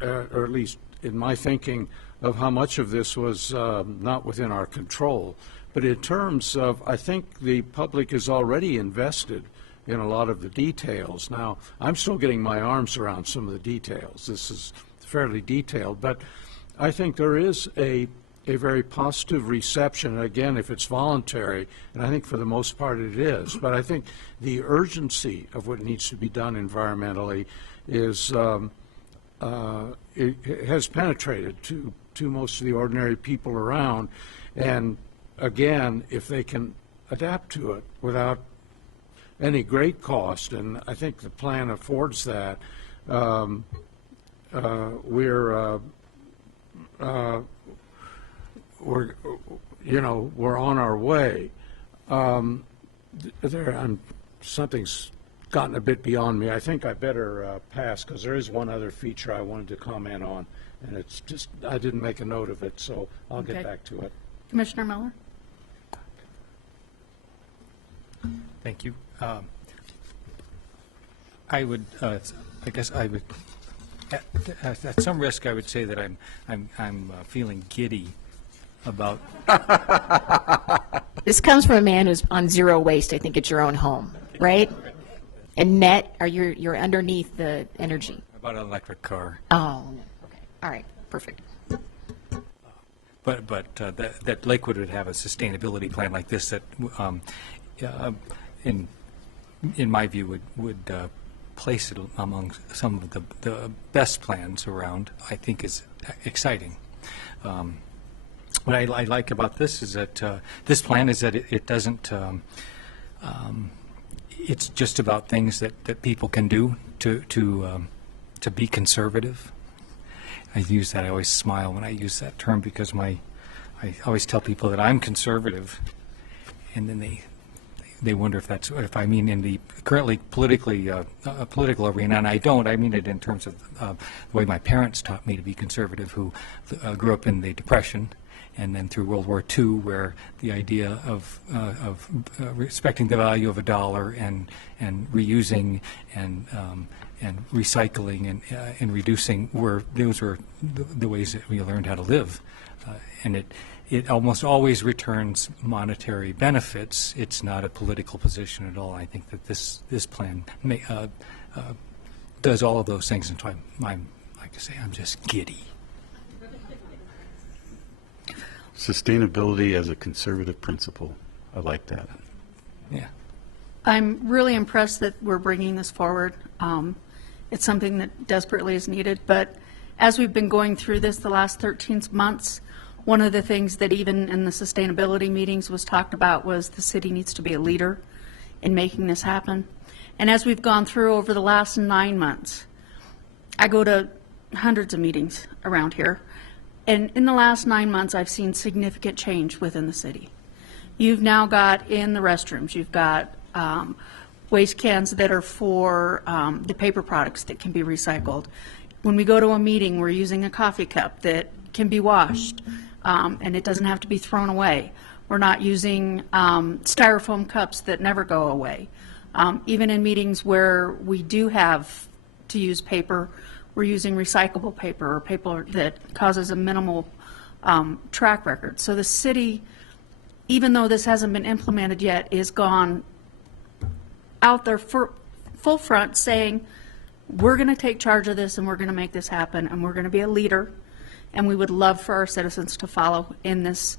or at least in my thinking, of how much of this was not within our control. But in terms of, I think the public is already invested in a lot of the details. Now, I'm still getting my arms around some of the details. This is fairly detailed, but I think there is a a very positive reception. And again, if it's voluntary, and I think for the most part it is, but I think the urgency of what needs to be done environmentally is it has penetrated to most of the ordinary people around. And again, if they can adapt to it without any great cost, and I think the plan affords that, we're on our way. Something's gotten a bit beyond me. I think I better pass, because there is one other feature I wanted to comment on, and it's just, I didn't make a note of it, so I'll get back to it. Commissioner Miller? Thank you. I would, I guess I would, at some risk, I would say that I'm feeling giddy about. This comes from a man who's on zero waste, I think, at your own home, right? And net, you're underneath the energy. About an electric car. Oh, okay. All right, perfect. But that Lakewood would have a sustainability plan like this that, in my view, would place it among some of the best plans around, I think is exciting. What I like about this is that this plan is that it doesn't, it's just about things that people can do to be conservative. I use that, I always smile when I use that term, because I always tell people that I'm conservative, and then they wonder if I mean in the currently political arena, and I don't. I mean it in terms of the way my parents taught me to be conservative, who grew up in the Depression, and then through World War II, where the idea of respecting the value of a dollar and reusing and recycling and reducing those were the ways that we learned how to live, and it almost always returns monetary benefits. It's not a political position at all. I think that this plan does all of those things, and so I'm like to say, I'm just giddy. Sustainability as a conservative principle. I like that. Yeah. I'm really impressed that we're bringing this forward. It's something that desperately is needed, but as we've been going through this the last 13 months, one of the things that even in the sustainability meetings was talked about was the city needs to be a leader in making this happen. And as we've gone through over the last 9 months, I go to hundreds of meetings around here, and in the last 9 months, I've seen significant change within the city. You've now got in the restrooms, you've got waste cans that are for the paper products that can be recycled. When we go to a meeting, we're using a coffee cup that can be washed, and it doesn't have to be thrown away. We're not using styrofoam cups that never go away. Even in meetings where we do have to use paper, we're using recyclable paper or paper that causes a minimal track record. So the city, even though this hasn't been implemented yet, is gone out there for full front saying, we're going to take charge of this and we're going to make this happen and we're going to be a leader, and we would love for our citizens to follow in this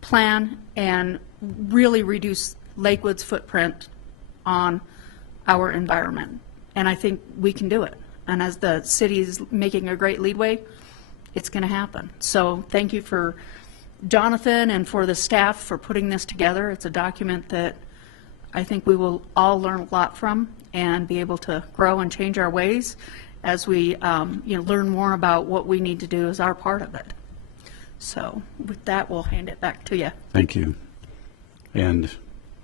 plan and really reduce Lakewood's footprint on our environment. And I think we can do it. And as the city is making a great leadway, it's going to happen. So thank you for Jonathan and for the staff for putting this together. It's a document that I think we will all learn a lot from and be able to grow and change our ways as we learn more about what we need to do as our part of it. So with that, we'll hand it back to you. Thank you. And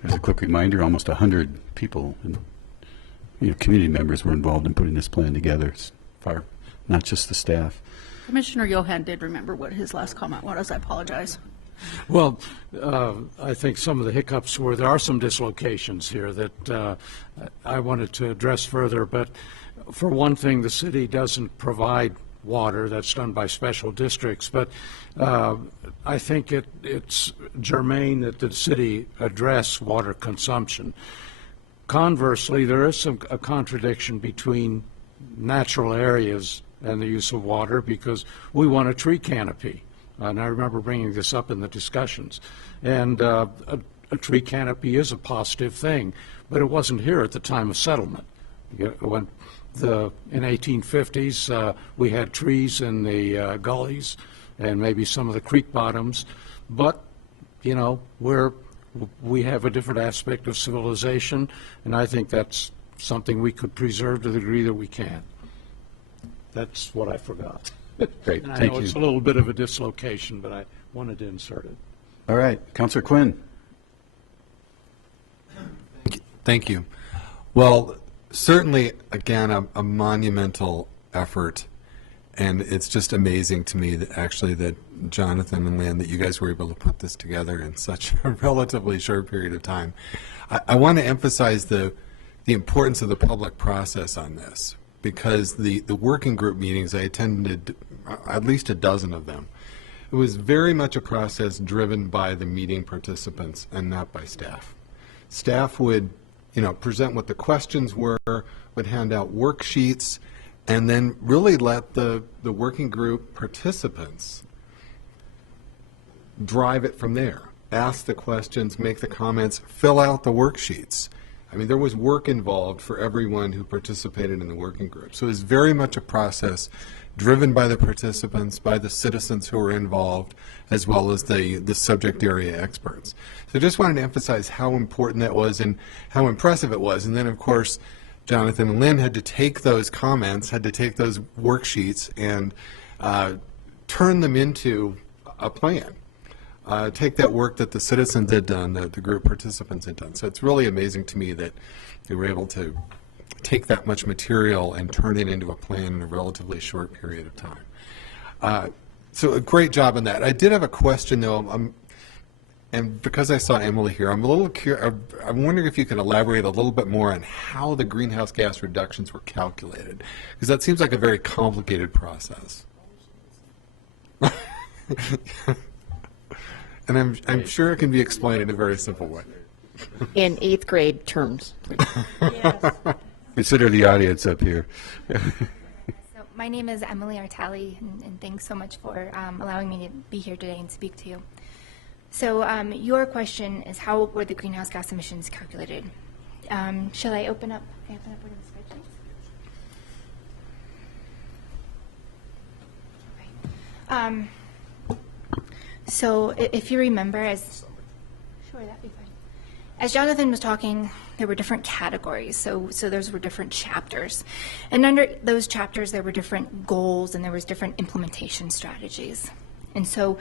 as a quick reminder, almost 100 people and community members were involved in putting this plan together. It's far, not just the staff. Commissioner Johan did remember what his last comment was. I apologize. Well, I think some of the hiccups were there are some dislocations here that I wanted to address further. But for one thing, the city doesn't provide water. That's done by special districts. But I think it's germane that the city address water consumption. Conversely, there is a contradiction between natural areas and the use of water, because we want a tree canopy. And I remember bringing this up in the discussions. And a tree canopy is a positive thing, but it wasn't here at the time of settlement. When in 1850s, we had trees in the gullies and maybe some of the creek bottoms, but, you know, we have a different aspect of civilization, and I think that's something we could preserve to the degree that we can. That's what I forgot. Great, And I thank know you. it's a little bit of a dislocation, but I wanted to insert it. All right, Councillor Quinn. Thank you. Well, certainly, again, a monumental effort, and it's just amazing to me that actually that Jonathan and Lynn, that you guys were able to put this together in such a relatively short period of time. I want to emphasize the importance of the public process on this, because the working group meetings, I attended at least a dozen of them. It was very much a process driven by the meeting participants and not by staff. Staff would, you know, present what the questions were, would hand out worksheets, and then really let the working group participants drive it from there. Ask the questions, make the comments, fill out the worksheets. I mean, there was work involved for everyone who participated in the working group. So it was very much a process driven by the participants, by the citizens who were involved, as well as the subject area experts. So I just wanted to emphasize how important that was and how impressive it was. And then, of course, Jonathan and Lynn had to take those comments, had to take those worksheets and turn them into a plan. Take that work that the citizens had done, that the group participants had done. So it's really amazing to me that they were able to take that much material and turn it into a plan in a relatively short period of time. So a great job on that. I did have a question, though, and because I saw Emily here, I'm a little curious. I'm wondering if you can elaborate a little bit more on how the greenhouse gas reductions were calculated, because that seems like a very complicated process. And I'm sure it can be explained in a very simple way. In 8th grade terms. Consider the audience up here. So my name is Emily Artali, and thanks so much for allowing me to be here today and speak to you. So your question is, how were the greenhouse gas emissions calculated? Shall I open up one of the spreadsheets? Okay. So if you remember, sure, that'd be fine. As Jonathan was talking, there were different categories, so those were different chapters. And under those chapters, there were different goals and there was different implementation strategies. And so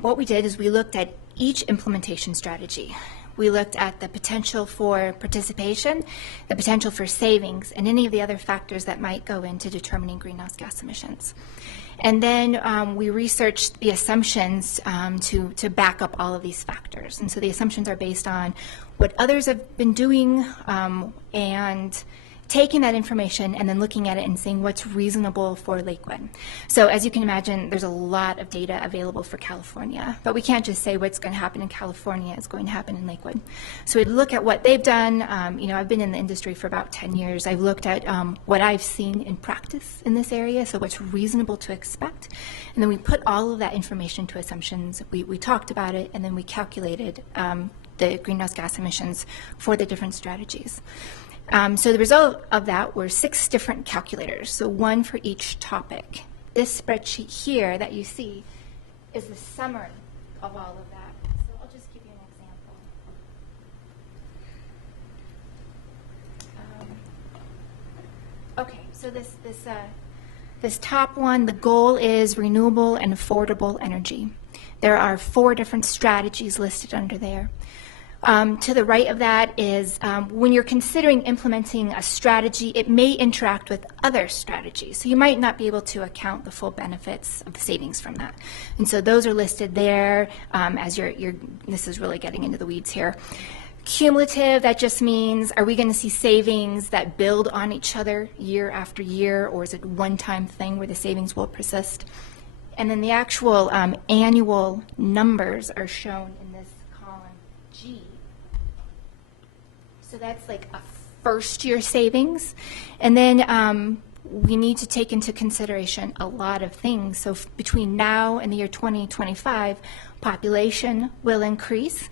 what we did is we looked at each implementation strategy. We looked at the potential for participation, the potential for savings, and any of the other factors that might go into determining greenhouse gas emissions. And then we researched the assumptions to back up all of these factors. And so the assumptions are based on what others have been doing and taking that information and then looking at it and seeing what's reasonable for Lakewood. So as you can imagine, there's a lot of data available for California, but we can't just say what's going to happen in California is going to happen in Lakewood. So we look at what they've done. You know, I've been in the industry for about 10 years. I've looked at what I've seen in practice in this area, so what's reasonable to expect. And then we put all of that information to assumptions. We talked about it, and then we calculated the greenhouse gas emissions for the different strategies. So the result of that were 6 different calculators, so one for each topic. This spreadsheet here that you see is the summary of all of that. So I'll just give you an example. Okay, so this top one, the goal is renewable and affordable energy. There are 4 different strategies listed under there. To the right of that is when you're considering implementing a strategy, it may interact with other strategies. So you might not be able to account the full benefits of the savings from that. And so those are listed there as this is really getting into the weeds here. Cumulative, that just means, are we going to see savings that build on each other year after year, or is it a one-time thing where the savings will persist? And then the actual annual numbers are shown in this column G. So that's like a first-year savings. And then we need to take into consideration a lot of things. So between now and the year 2025, population will increase.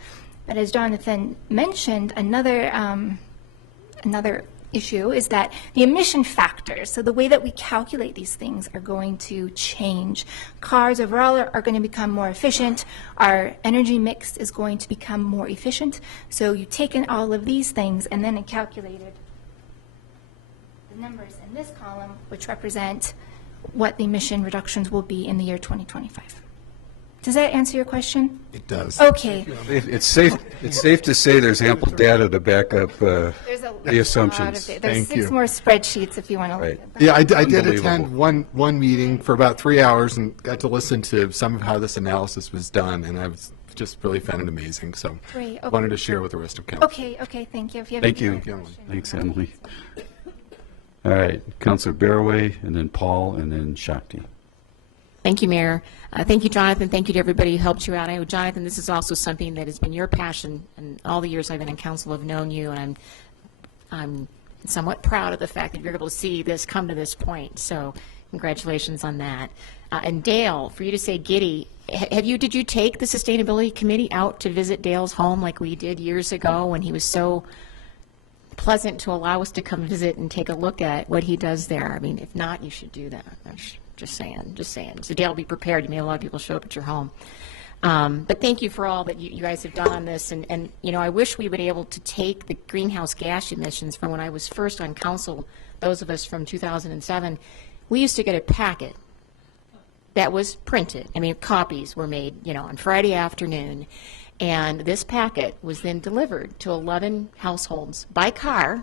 But as Jonathan mentioned, another issue is that the emission factors, so the way that we calculate these things, are going to change. Cars overall are going to become more efficient. Our energy mix is going to become more efficient. So you take in all of these things and then it calculated the numbers in this column, which represent what the emission reductions will be in the year 2025. Does that answer your question? It does. Okay. It's safe to say there's ample data to back up the assumptions. There's six more spreadsheets if you want to look at them. Yeah, I did attend one meeting for about 3 hours and got to listen to some of how this analysis was done, and I was just really found it amazing. So Great, okay. wanted to share with the rest of council. Okay, thank you. If you have Thank any you. more questions. Thanks, Emily. All right, Councilor Barraway, and then Paul, and then Shakti. Thank you, Mayor. Thank you, Jonathan. Thank you to everybody who helped you out. I know, Jonathan, this is also something that has been your passion, and all the years I've been in council have known you, and I'm somewhat proud of the fact that you're able to see this come to this point. So congratulations on that. And Dale, for you to say giddy, did you take the Sustainability Committee out to visit Dale's home like we did years ago when he was so pleasant to allow us to come visit and take a look at what he does there? I mean, if not, you should do that. Just saying. So Dale, be prepared. You may have a lot of people show up at your home. But thank you for all that you guys have done on this. And I wish we would be able to take the greenhouse gas emissions from when I was first on council, those of us from 2007. We used to get a packet that was printed. I mean, copies were made, on Friday afternoon. And this packet was then delivered to 11 households by car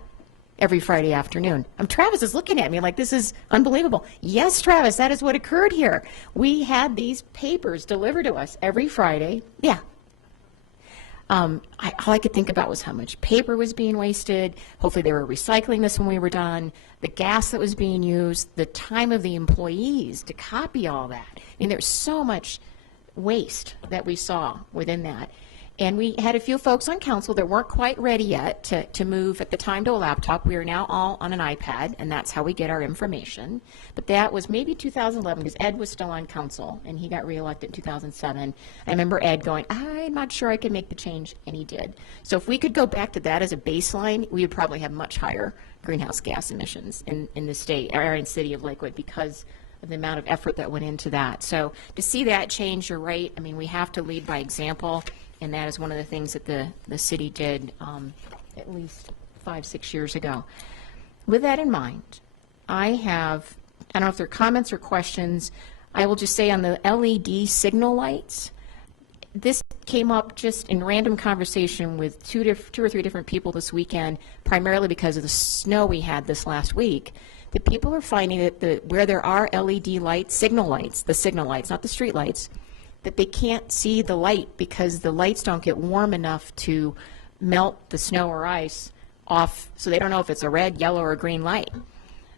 every Friday afternoon. Travis is looking at me like this is unbelievable. Yes, Travis, that is what occurred here. We had these papers delivered to us every Friday. Yeah. All I could think about was how much paper was being wasted. Hopefully they were recycling this when we were done. The gas that was being used, the time of the employees to copy all that. I mean, there's so much waste that we saw within that. And we had a few folks on council that weren't quite ready yet to move at the time to a laptop. We are now all on an iPad, and that's how we get our information. But that was maybe 2011, because Ed was still on council, and he got reelected in 2007. I remember Ed going, I'm not sure I can make the change, and he did. So if we could go back to that as a baseline, we would probably have much higher greenhouse gas emissions in the state, or in the city of Lakewood, because of the amount of effort that went into that. So to see that change, you're right. I mean, we have to lead by example. And that is one of the things that the city did at least 5-6 years ago. With that in mind, I don't know if there are comments or questions. I will just say on the LED signal lights, this came up just in random conversation with two or three different people this weekend, primarily because of the snow we had this last week. The people are finding that where there are LED lights, signal lights, the signal lights, not the street lights, that they can't see the light because the lights don't get warm enough to melt the snow or ice off, so they don't know if it's a red, yellow, or green light.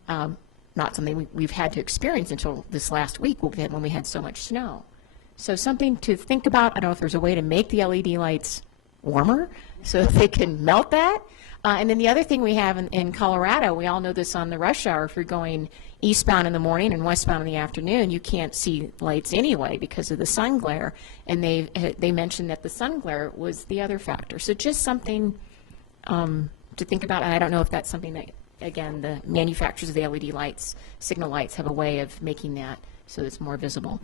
Not something we've had to experience until this last week when we had so much snow. So something to think about. I don't know if there's a way to make the LED lights warmer so that they can melt that. And then the other thing we have in Colorado, we all know this on the rush hour, if you're going eastbound in the morning and westbound in the afternoon, you can't see lights anyway because of the sun glare. And they mentioned that the sun glare was the other factor. So just something to think about. And I don't know if that's something that, again, the manufacturers of the LED lights, signal lights, have a way of making that so it's more visible.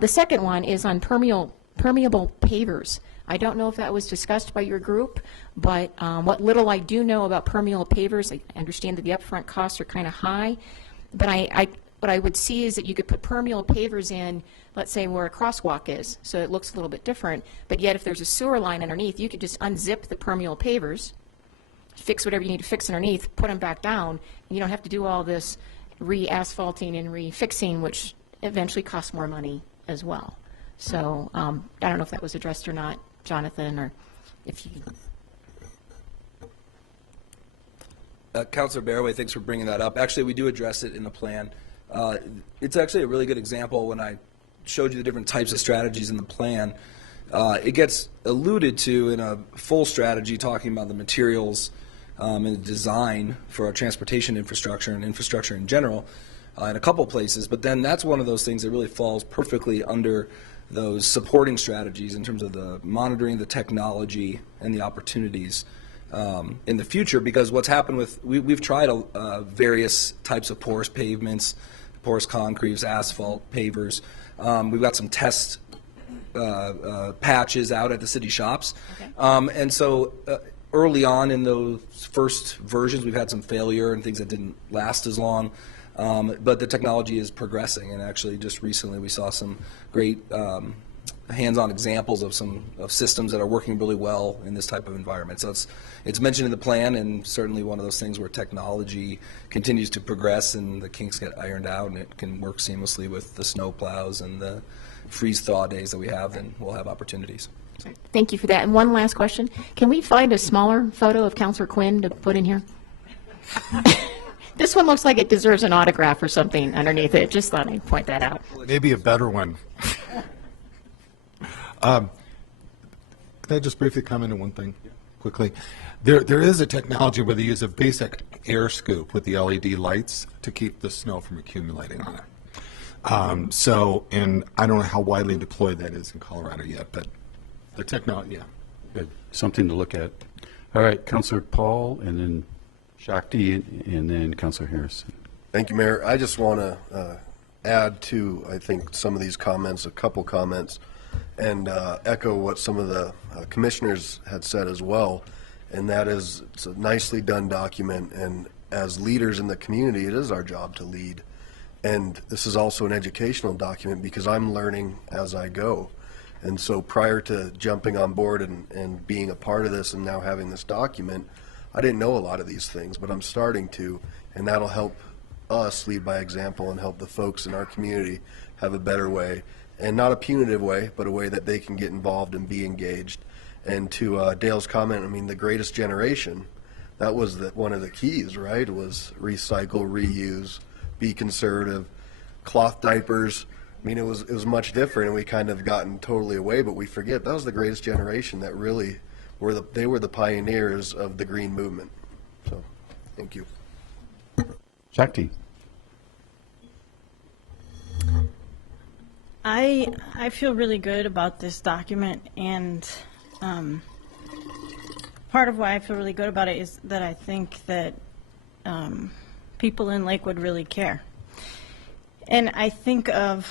The second one is on permeable pavers. I don't know if that was discussed by your group, but what little I do know about permeable pavers, I understand that the upfront costs are kind of high, but what I would see is that you could put permeable pavers in, let's say, where a crosswalk is, so it looks a little bit different, but yet if there's a sewer line underneath, you could just unzip the permeable pavers, fix whatever you need to fix underneath, put them back down, and you don't have to do all this re-asphalting and re-fixing, which eventually costs more money as well. So I don't know if that was addressed or not, Jonathan, or if you... Councilor Barraway, thanks for bringing that up. Actually, we do address it in the plan. It's actually a really good example when I showed you the different types of strategies in the plan. It gets alluded to in a full strategy talking about the materials and the design for our transportation infrastructure and infrastructure in general in a couple places, but then that's one of those things that really falls perfectly under those supporting strategies in terms of the monitoring, the technology, and the opportunities in the future. Because what's happened with, we've tried various types of porous pavements, porous concretes, asphalt, pavers. We've got some test patches out at the city shops. Okay. And so early on in those first versions, we've had some failure and things that didn't last as long. But the technology is progressing, and actually just recently we saw some great hands-on examples of systems that are working really well in this type of environment. So it's mentioned in the plan, and certainly one of those things where technology continues to progress and the kinks get ironed out, and it can work seamlessly with the snow plows and the freeze-thaw days that we have, then we'll have opportunities. Thank you for that. And one last question. Can we find a smaller photo of Councilor Quinn to put in here? This one looks like it deserves an autograph or something underneath it. Just thought I'd point that out. Maybe a better one. Can I just briefly comment on one thing quickly? There is a technology where they use a basic air scoop with the LED lights to keep the snow from accumulating on it. And I don't know how widely deployed that is in Colorado yet, but the technology, yeah. Good. Something to look at. All right, Councilor Paul, and then Shakti, and then Councilor Harrison. Thank you, Mayor. I just want to add to, I think, some of these comments, a couple comments, and echo what some of the commissioners had said as well, and that is it's a nicely done document, and as leaders in the community, it is our job to lead. And this is also an educational document because I'm learning as I go. And so prior to jumping on board and being a part of this and now having this document, I didn't know a lot of these things, but I'm starting to, and that'll help us lead by example and help the folks in our community have a better way, and not a punitive way, but a way that they can get involved and be engaged. And to Dale's comment, I mean, the greatest generation, that was one of the keys, right, was recycle, reuse, be conservative. Cloth diapers, I mean, it was much different, and we kind of gotten totally away, but we forget that was the greatest generation that really they were the pioneers of the green movement. So, thank you. Shakti. I feel really good about this document, and part of why I feel really good about it is that I think that people in Lakewood really care. And I think of,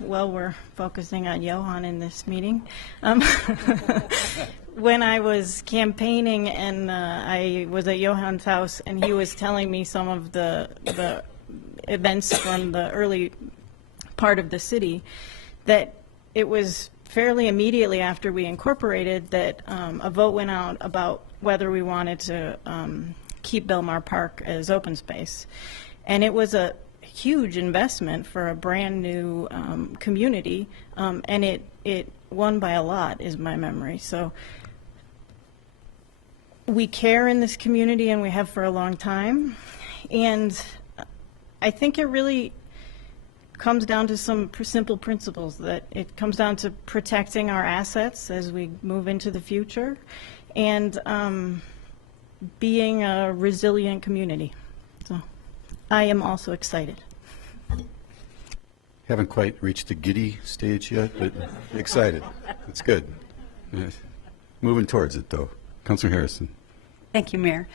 well, we're focusing on Johan in this meeting. When I was campaigning and I was at Johan's house and he was telling me some of the events from the early part of the city, that it was fairly immediately after we incorporated that a vote went out about whether we wanted to keep Belmar Park as open space. And it was a huge investment for a brand new community, and it won by a lot, is my memory. So we care in this community, and we have for a long time. And I think it really comes down to some simple principles, that it comes down to protecting our assets as we move into the future, and being a resilient community. So I am also excited. Haven't quite reached the giddy stage yet, but excited. It's good. Moving towards it, though. Councilor Harrison. Thank you, Mayor.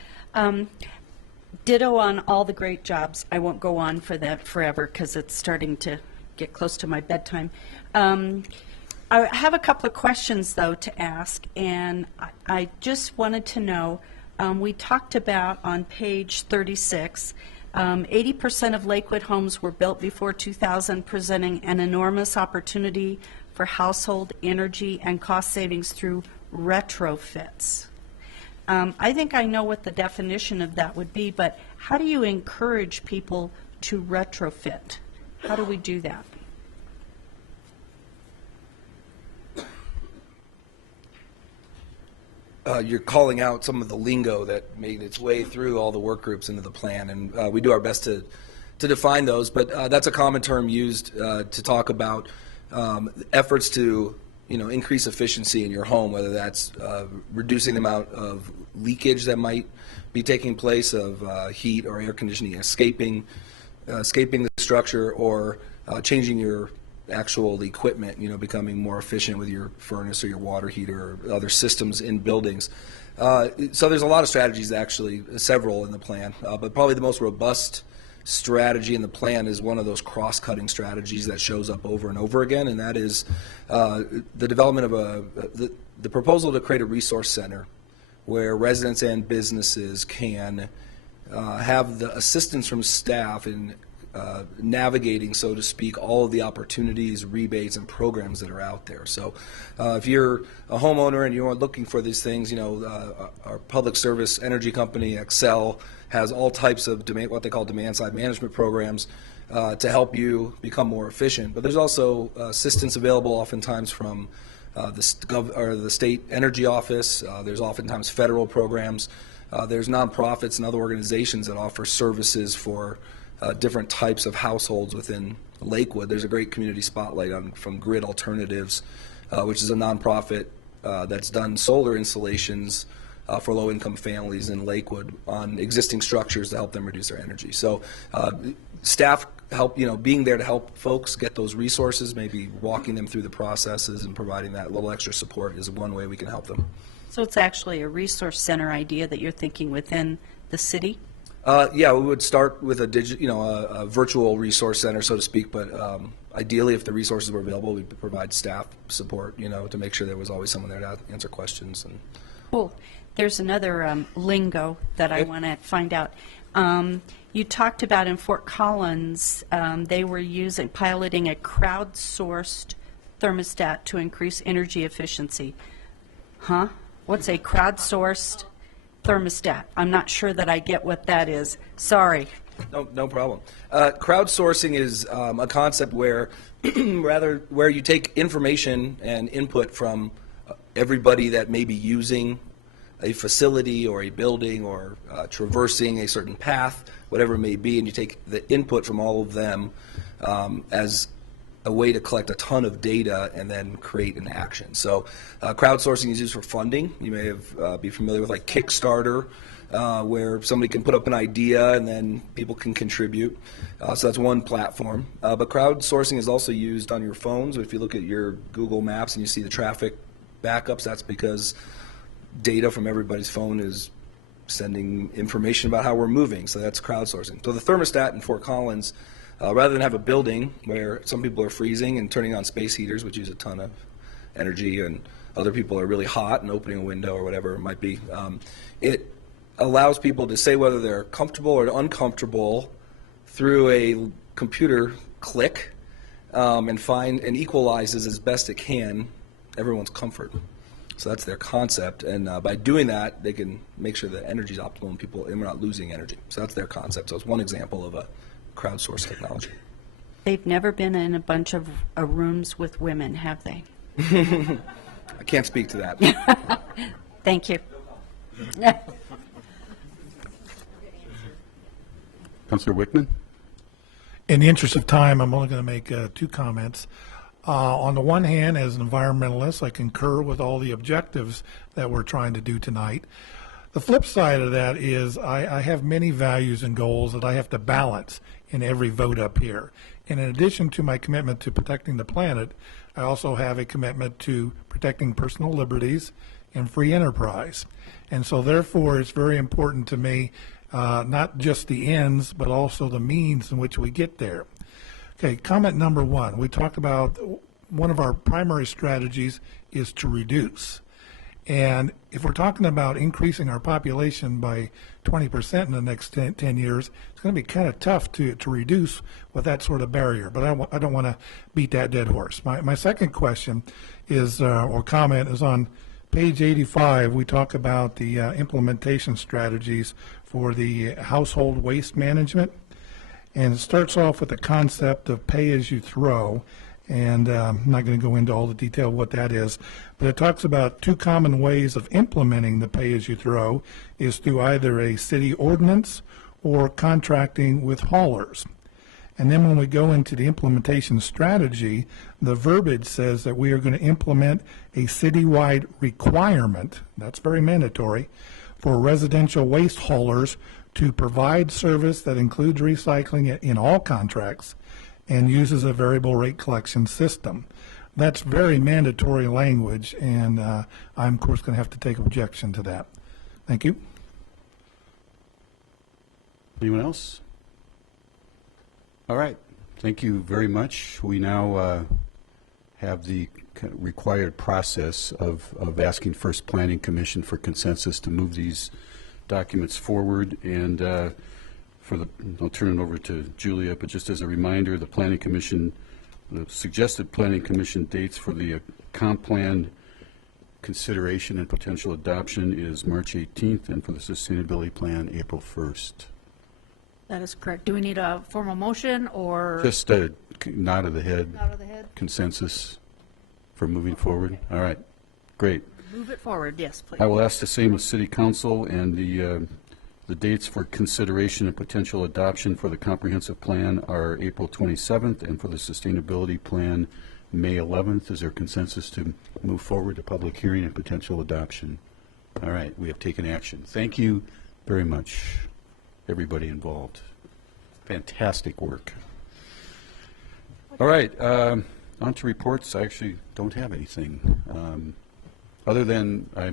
Ditto on all the great jobs. I won't go on for that forever because it's starting to get close to my bedtime. I have a couple of questions, though, to ask, and I just wanted to know, we talked about on page 36, 80% of Lakewood homes were built before 2000, presenting an enormous opportunity for household energy and cost savings through retrofits. I think I know what the definition of that would be, but how do you encourage people to retrofit? How do we do that? You're calling out some of the lingo that made its way through all the work groups into the plan, and we do our best to define those, but that's a common term used to talk about efforts to increase efficiency in your home, whether that's reducing the amount of leakage that might be taking place of heat or air conditioning escaping the structure, or changing your actual equipment, becoming more efficient with your furnace or your water heater or other systems in buildings. So there's a lot of strategies, actually, several in the plan, but probably the most robust strategy in the plan is one of those cross-cutting strategies that shows up over and over again, and that is the development of the proposal to create a resource center where residents and businesses can have the assistance from staff in navigating, so to speak, all of the opportunities, rebates, and programs that are out there. So if you're a homeowner and you're looking for these things, our public service energy company, Excel, has all types of what they call demand-side management programs to help you become more efficient. But there's also assistance available oftentimes from the state energy office. There's oftentimes federal programs. There's nonprofits and other organizations that offer services for different types of households within Lakewood. There's a great community spotlight from Grid Alternatives, which is a nonprofit that's done solar installations for low-income families in Lakewood on existing structures to help them reduce their energy. So staff help, being there to help folks get those resources, maybe walking them through the processes and providing that little extra support is one way we can help them. So it's actually a resource center idea that you're thinking within the city? Yeah, we would start with a virtual resource center, so to speak, but ideally, if the resources were available, we'd provide staff support, to make sure there was always someone there to answer questions. And Cool. There's another lingo that I want to find out. You talked about in Fort Collins, they were piloting a crowdsourced thermostat to increase energy efficiency. Huh? What's a crowdsourced thermostat? I'm not sure that I get what that is. Sorry. No problem. Crowdsourcing is a concept where where you take information and input from everybody that may be using a facility or a building or traversing a certain path, whatever it may be, and you take the input from all of them as a way to collect a ton of data and then create an action. So crowdsourcing is used for funding. You may have be familiar with like Kickstarter, where somebody can put up an idea and then people can contribute. So that's one platform. But crowdsourcing is also used on your phones. If you look at your Google Maps and you see the traffic backups, that's because data from everybody's phone is sending information about how we're moving. So that's crowdsourcing. So the thermostat in Fort Collins, rather than have a building where some people are freezing and turning on space heaters, which use a ton of energy, and other people are really hot and opening a window or whatever it might be, it allows people to say whether they're comfortable or uncomfortable through a computer click, and equalizes as best it can everyone's comfort. So that's their concept, and by doing that, they can make sure that energy is optimal and we're not losing energy. So that's their concept. So it's one example of a crowdsourced technology. They've never been in a bunch of rooms with women, have they? I can't speak to that. Thank you. Councilor Wickman? In the interest of time, I'm only going to make two comments. On the one hand, as an environmentalist, I concur with all the objectives that we're trying to do tonight. The flip side of that is I have many values and goals that I have to balance in every vote up here. And in addition to my commitment to protecting the planet, I also have a commitment to protecting personal liberties and free enterprise. And so therefore, it's very important to me, not just the ends, but also the means in which we get there. Okay, comment number one. We talked about one of our primary strategies is to reduce. And if we're talking about increasing our population by 20% in the next 10 years, it's going to be kind of tough to reduce with that sort of barrier. But I don't want to beat that dead horse. My second question is, or comment is on page 85. We talk about the implementation strategies for the household waste management. And it starts off with the concept of pay as you throw. And I'm not going to go into all the detail of what that is, but it talks about two common ways of implementing the pay as you throw is through either a city ordinance or contracting with haulers. And then when we go into the implementation strategy, the verbiage says that we are going to implement a citywide requirement, that's very mandatory, for residential waste haulers to provide service that includes recycling in all contracts and uses a variable rate collection system. That's very mandatory language, and I'm, of course, going to have to take objection to that. Thank you. Anyone else? All right. Thank you very much. We now have the required process of asking First Planning Commission for consensus to move these documents forward. And I'll turn it over to Julia, but just as a reminder, the Planning Commission, the suggested Planning Commission dates for the comp plan consideration and potential adoption is March 18th, and for the sustainability plan, April 1st. That is correct. Do we need a formal motion or? Just a nod of the head. Nod of the head. Consensus for moving forward. All right, great. Move it forward, yes, please. I will ask the same of City Council, and the dates for consideration and potential adoption for the comprehensive plan are April 27th, and for the sustainability plan, May 11th. Is there consensus to move forward to public hearing and potential adoption? All right, we have taken action. Thank you very much, everybody involved. Fantastic work. All right, on to reports. I actually don't have anything. Other than I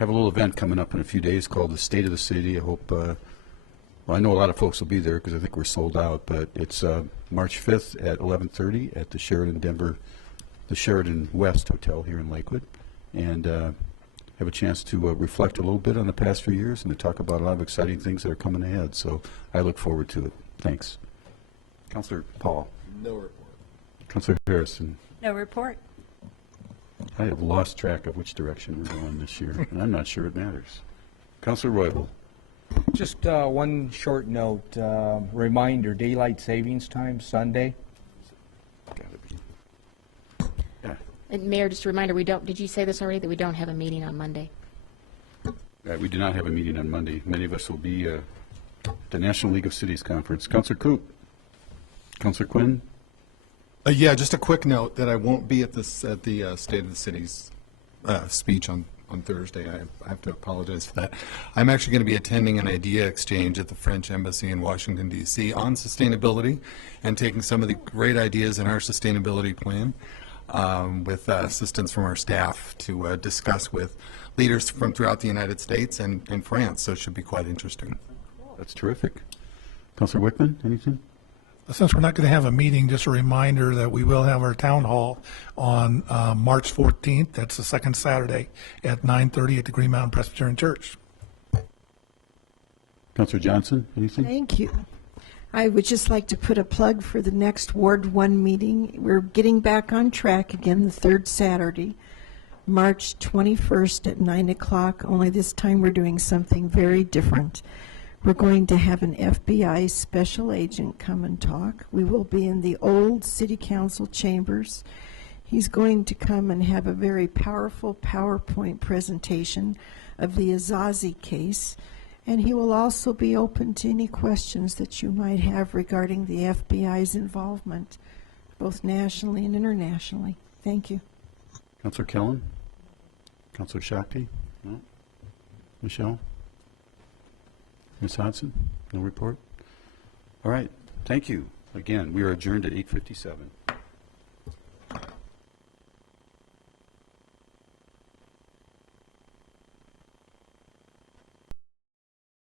have a little event coming up in a few days called the State of the City. I hope, well, I know a lot of folks will be there because I think we're sold out, but it's March 5th at 11:30 at the Sheraton West Hotel here in Lakewood. And have a chance to reflect a little bit on the past few years and to talk about a lot of exciting things that are coming ahead. So I look forward to it. Thanks. Councilor Paul. No report. Councilor Harrison. No report. I have lost track of which direction we're going this year, and I'm not sure it matters. Councilor Roybal. Just one short note, reminder, daylight savings time, Sunday. Gotta be. Yeah. And Mayor, just a reminder, did you say this already, that we don't have a meeting on Monday? We do not have a meeting on Monday. Many of us will be at the National League of Cities Conference. Councilor Coop. Councilor Quinn. Yeah, just a quick note that I won't be at the State of the City's speech on Thursday. I have to apologize for that. I'm actually going to be attending an idea exchange at the French Embassy in Washington, D.C. on sustainability and taking some of the great ideas in our sustainability plan with assistance from our staff to discuss with leaders from throughout the United States and France. So it should be quite interesting. That's terrific. Councilor Wickman, anything? Since we're not going to have a meeting, just a reminder that we will have our town hall on March 14th. That's the second Saturday at 9:30 at the Green Mountain Presbyterian Church. Councilor Johnson, anything? Thank you. I would just like to put a plug for the next Ward 1 meeting. We're getting back on track again the third Saturday, March 21st at 9 o'clock, only this time we're doing something very different. We're going to have an FBI special agent come and talk. We will be in the old City Council chambers. He's going to come and have a very powerful PowerPoint presentation of the Azazi case, and he will also be open to any questions that you might have regarding the FBI's involvement, both nationally and internationally. Thank you. Councilor Kellen? Councilor Shakti? No? Michelle? Ms. Hodson? No report? All right. Thank you. Again, we are adjourned at 8:57.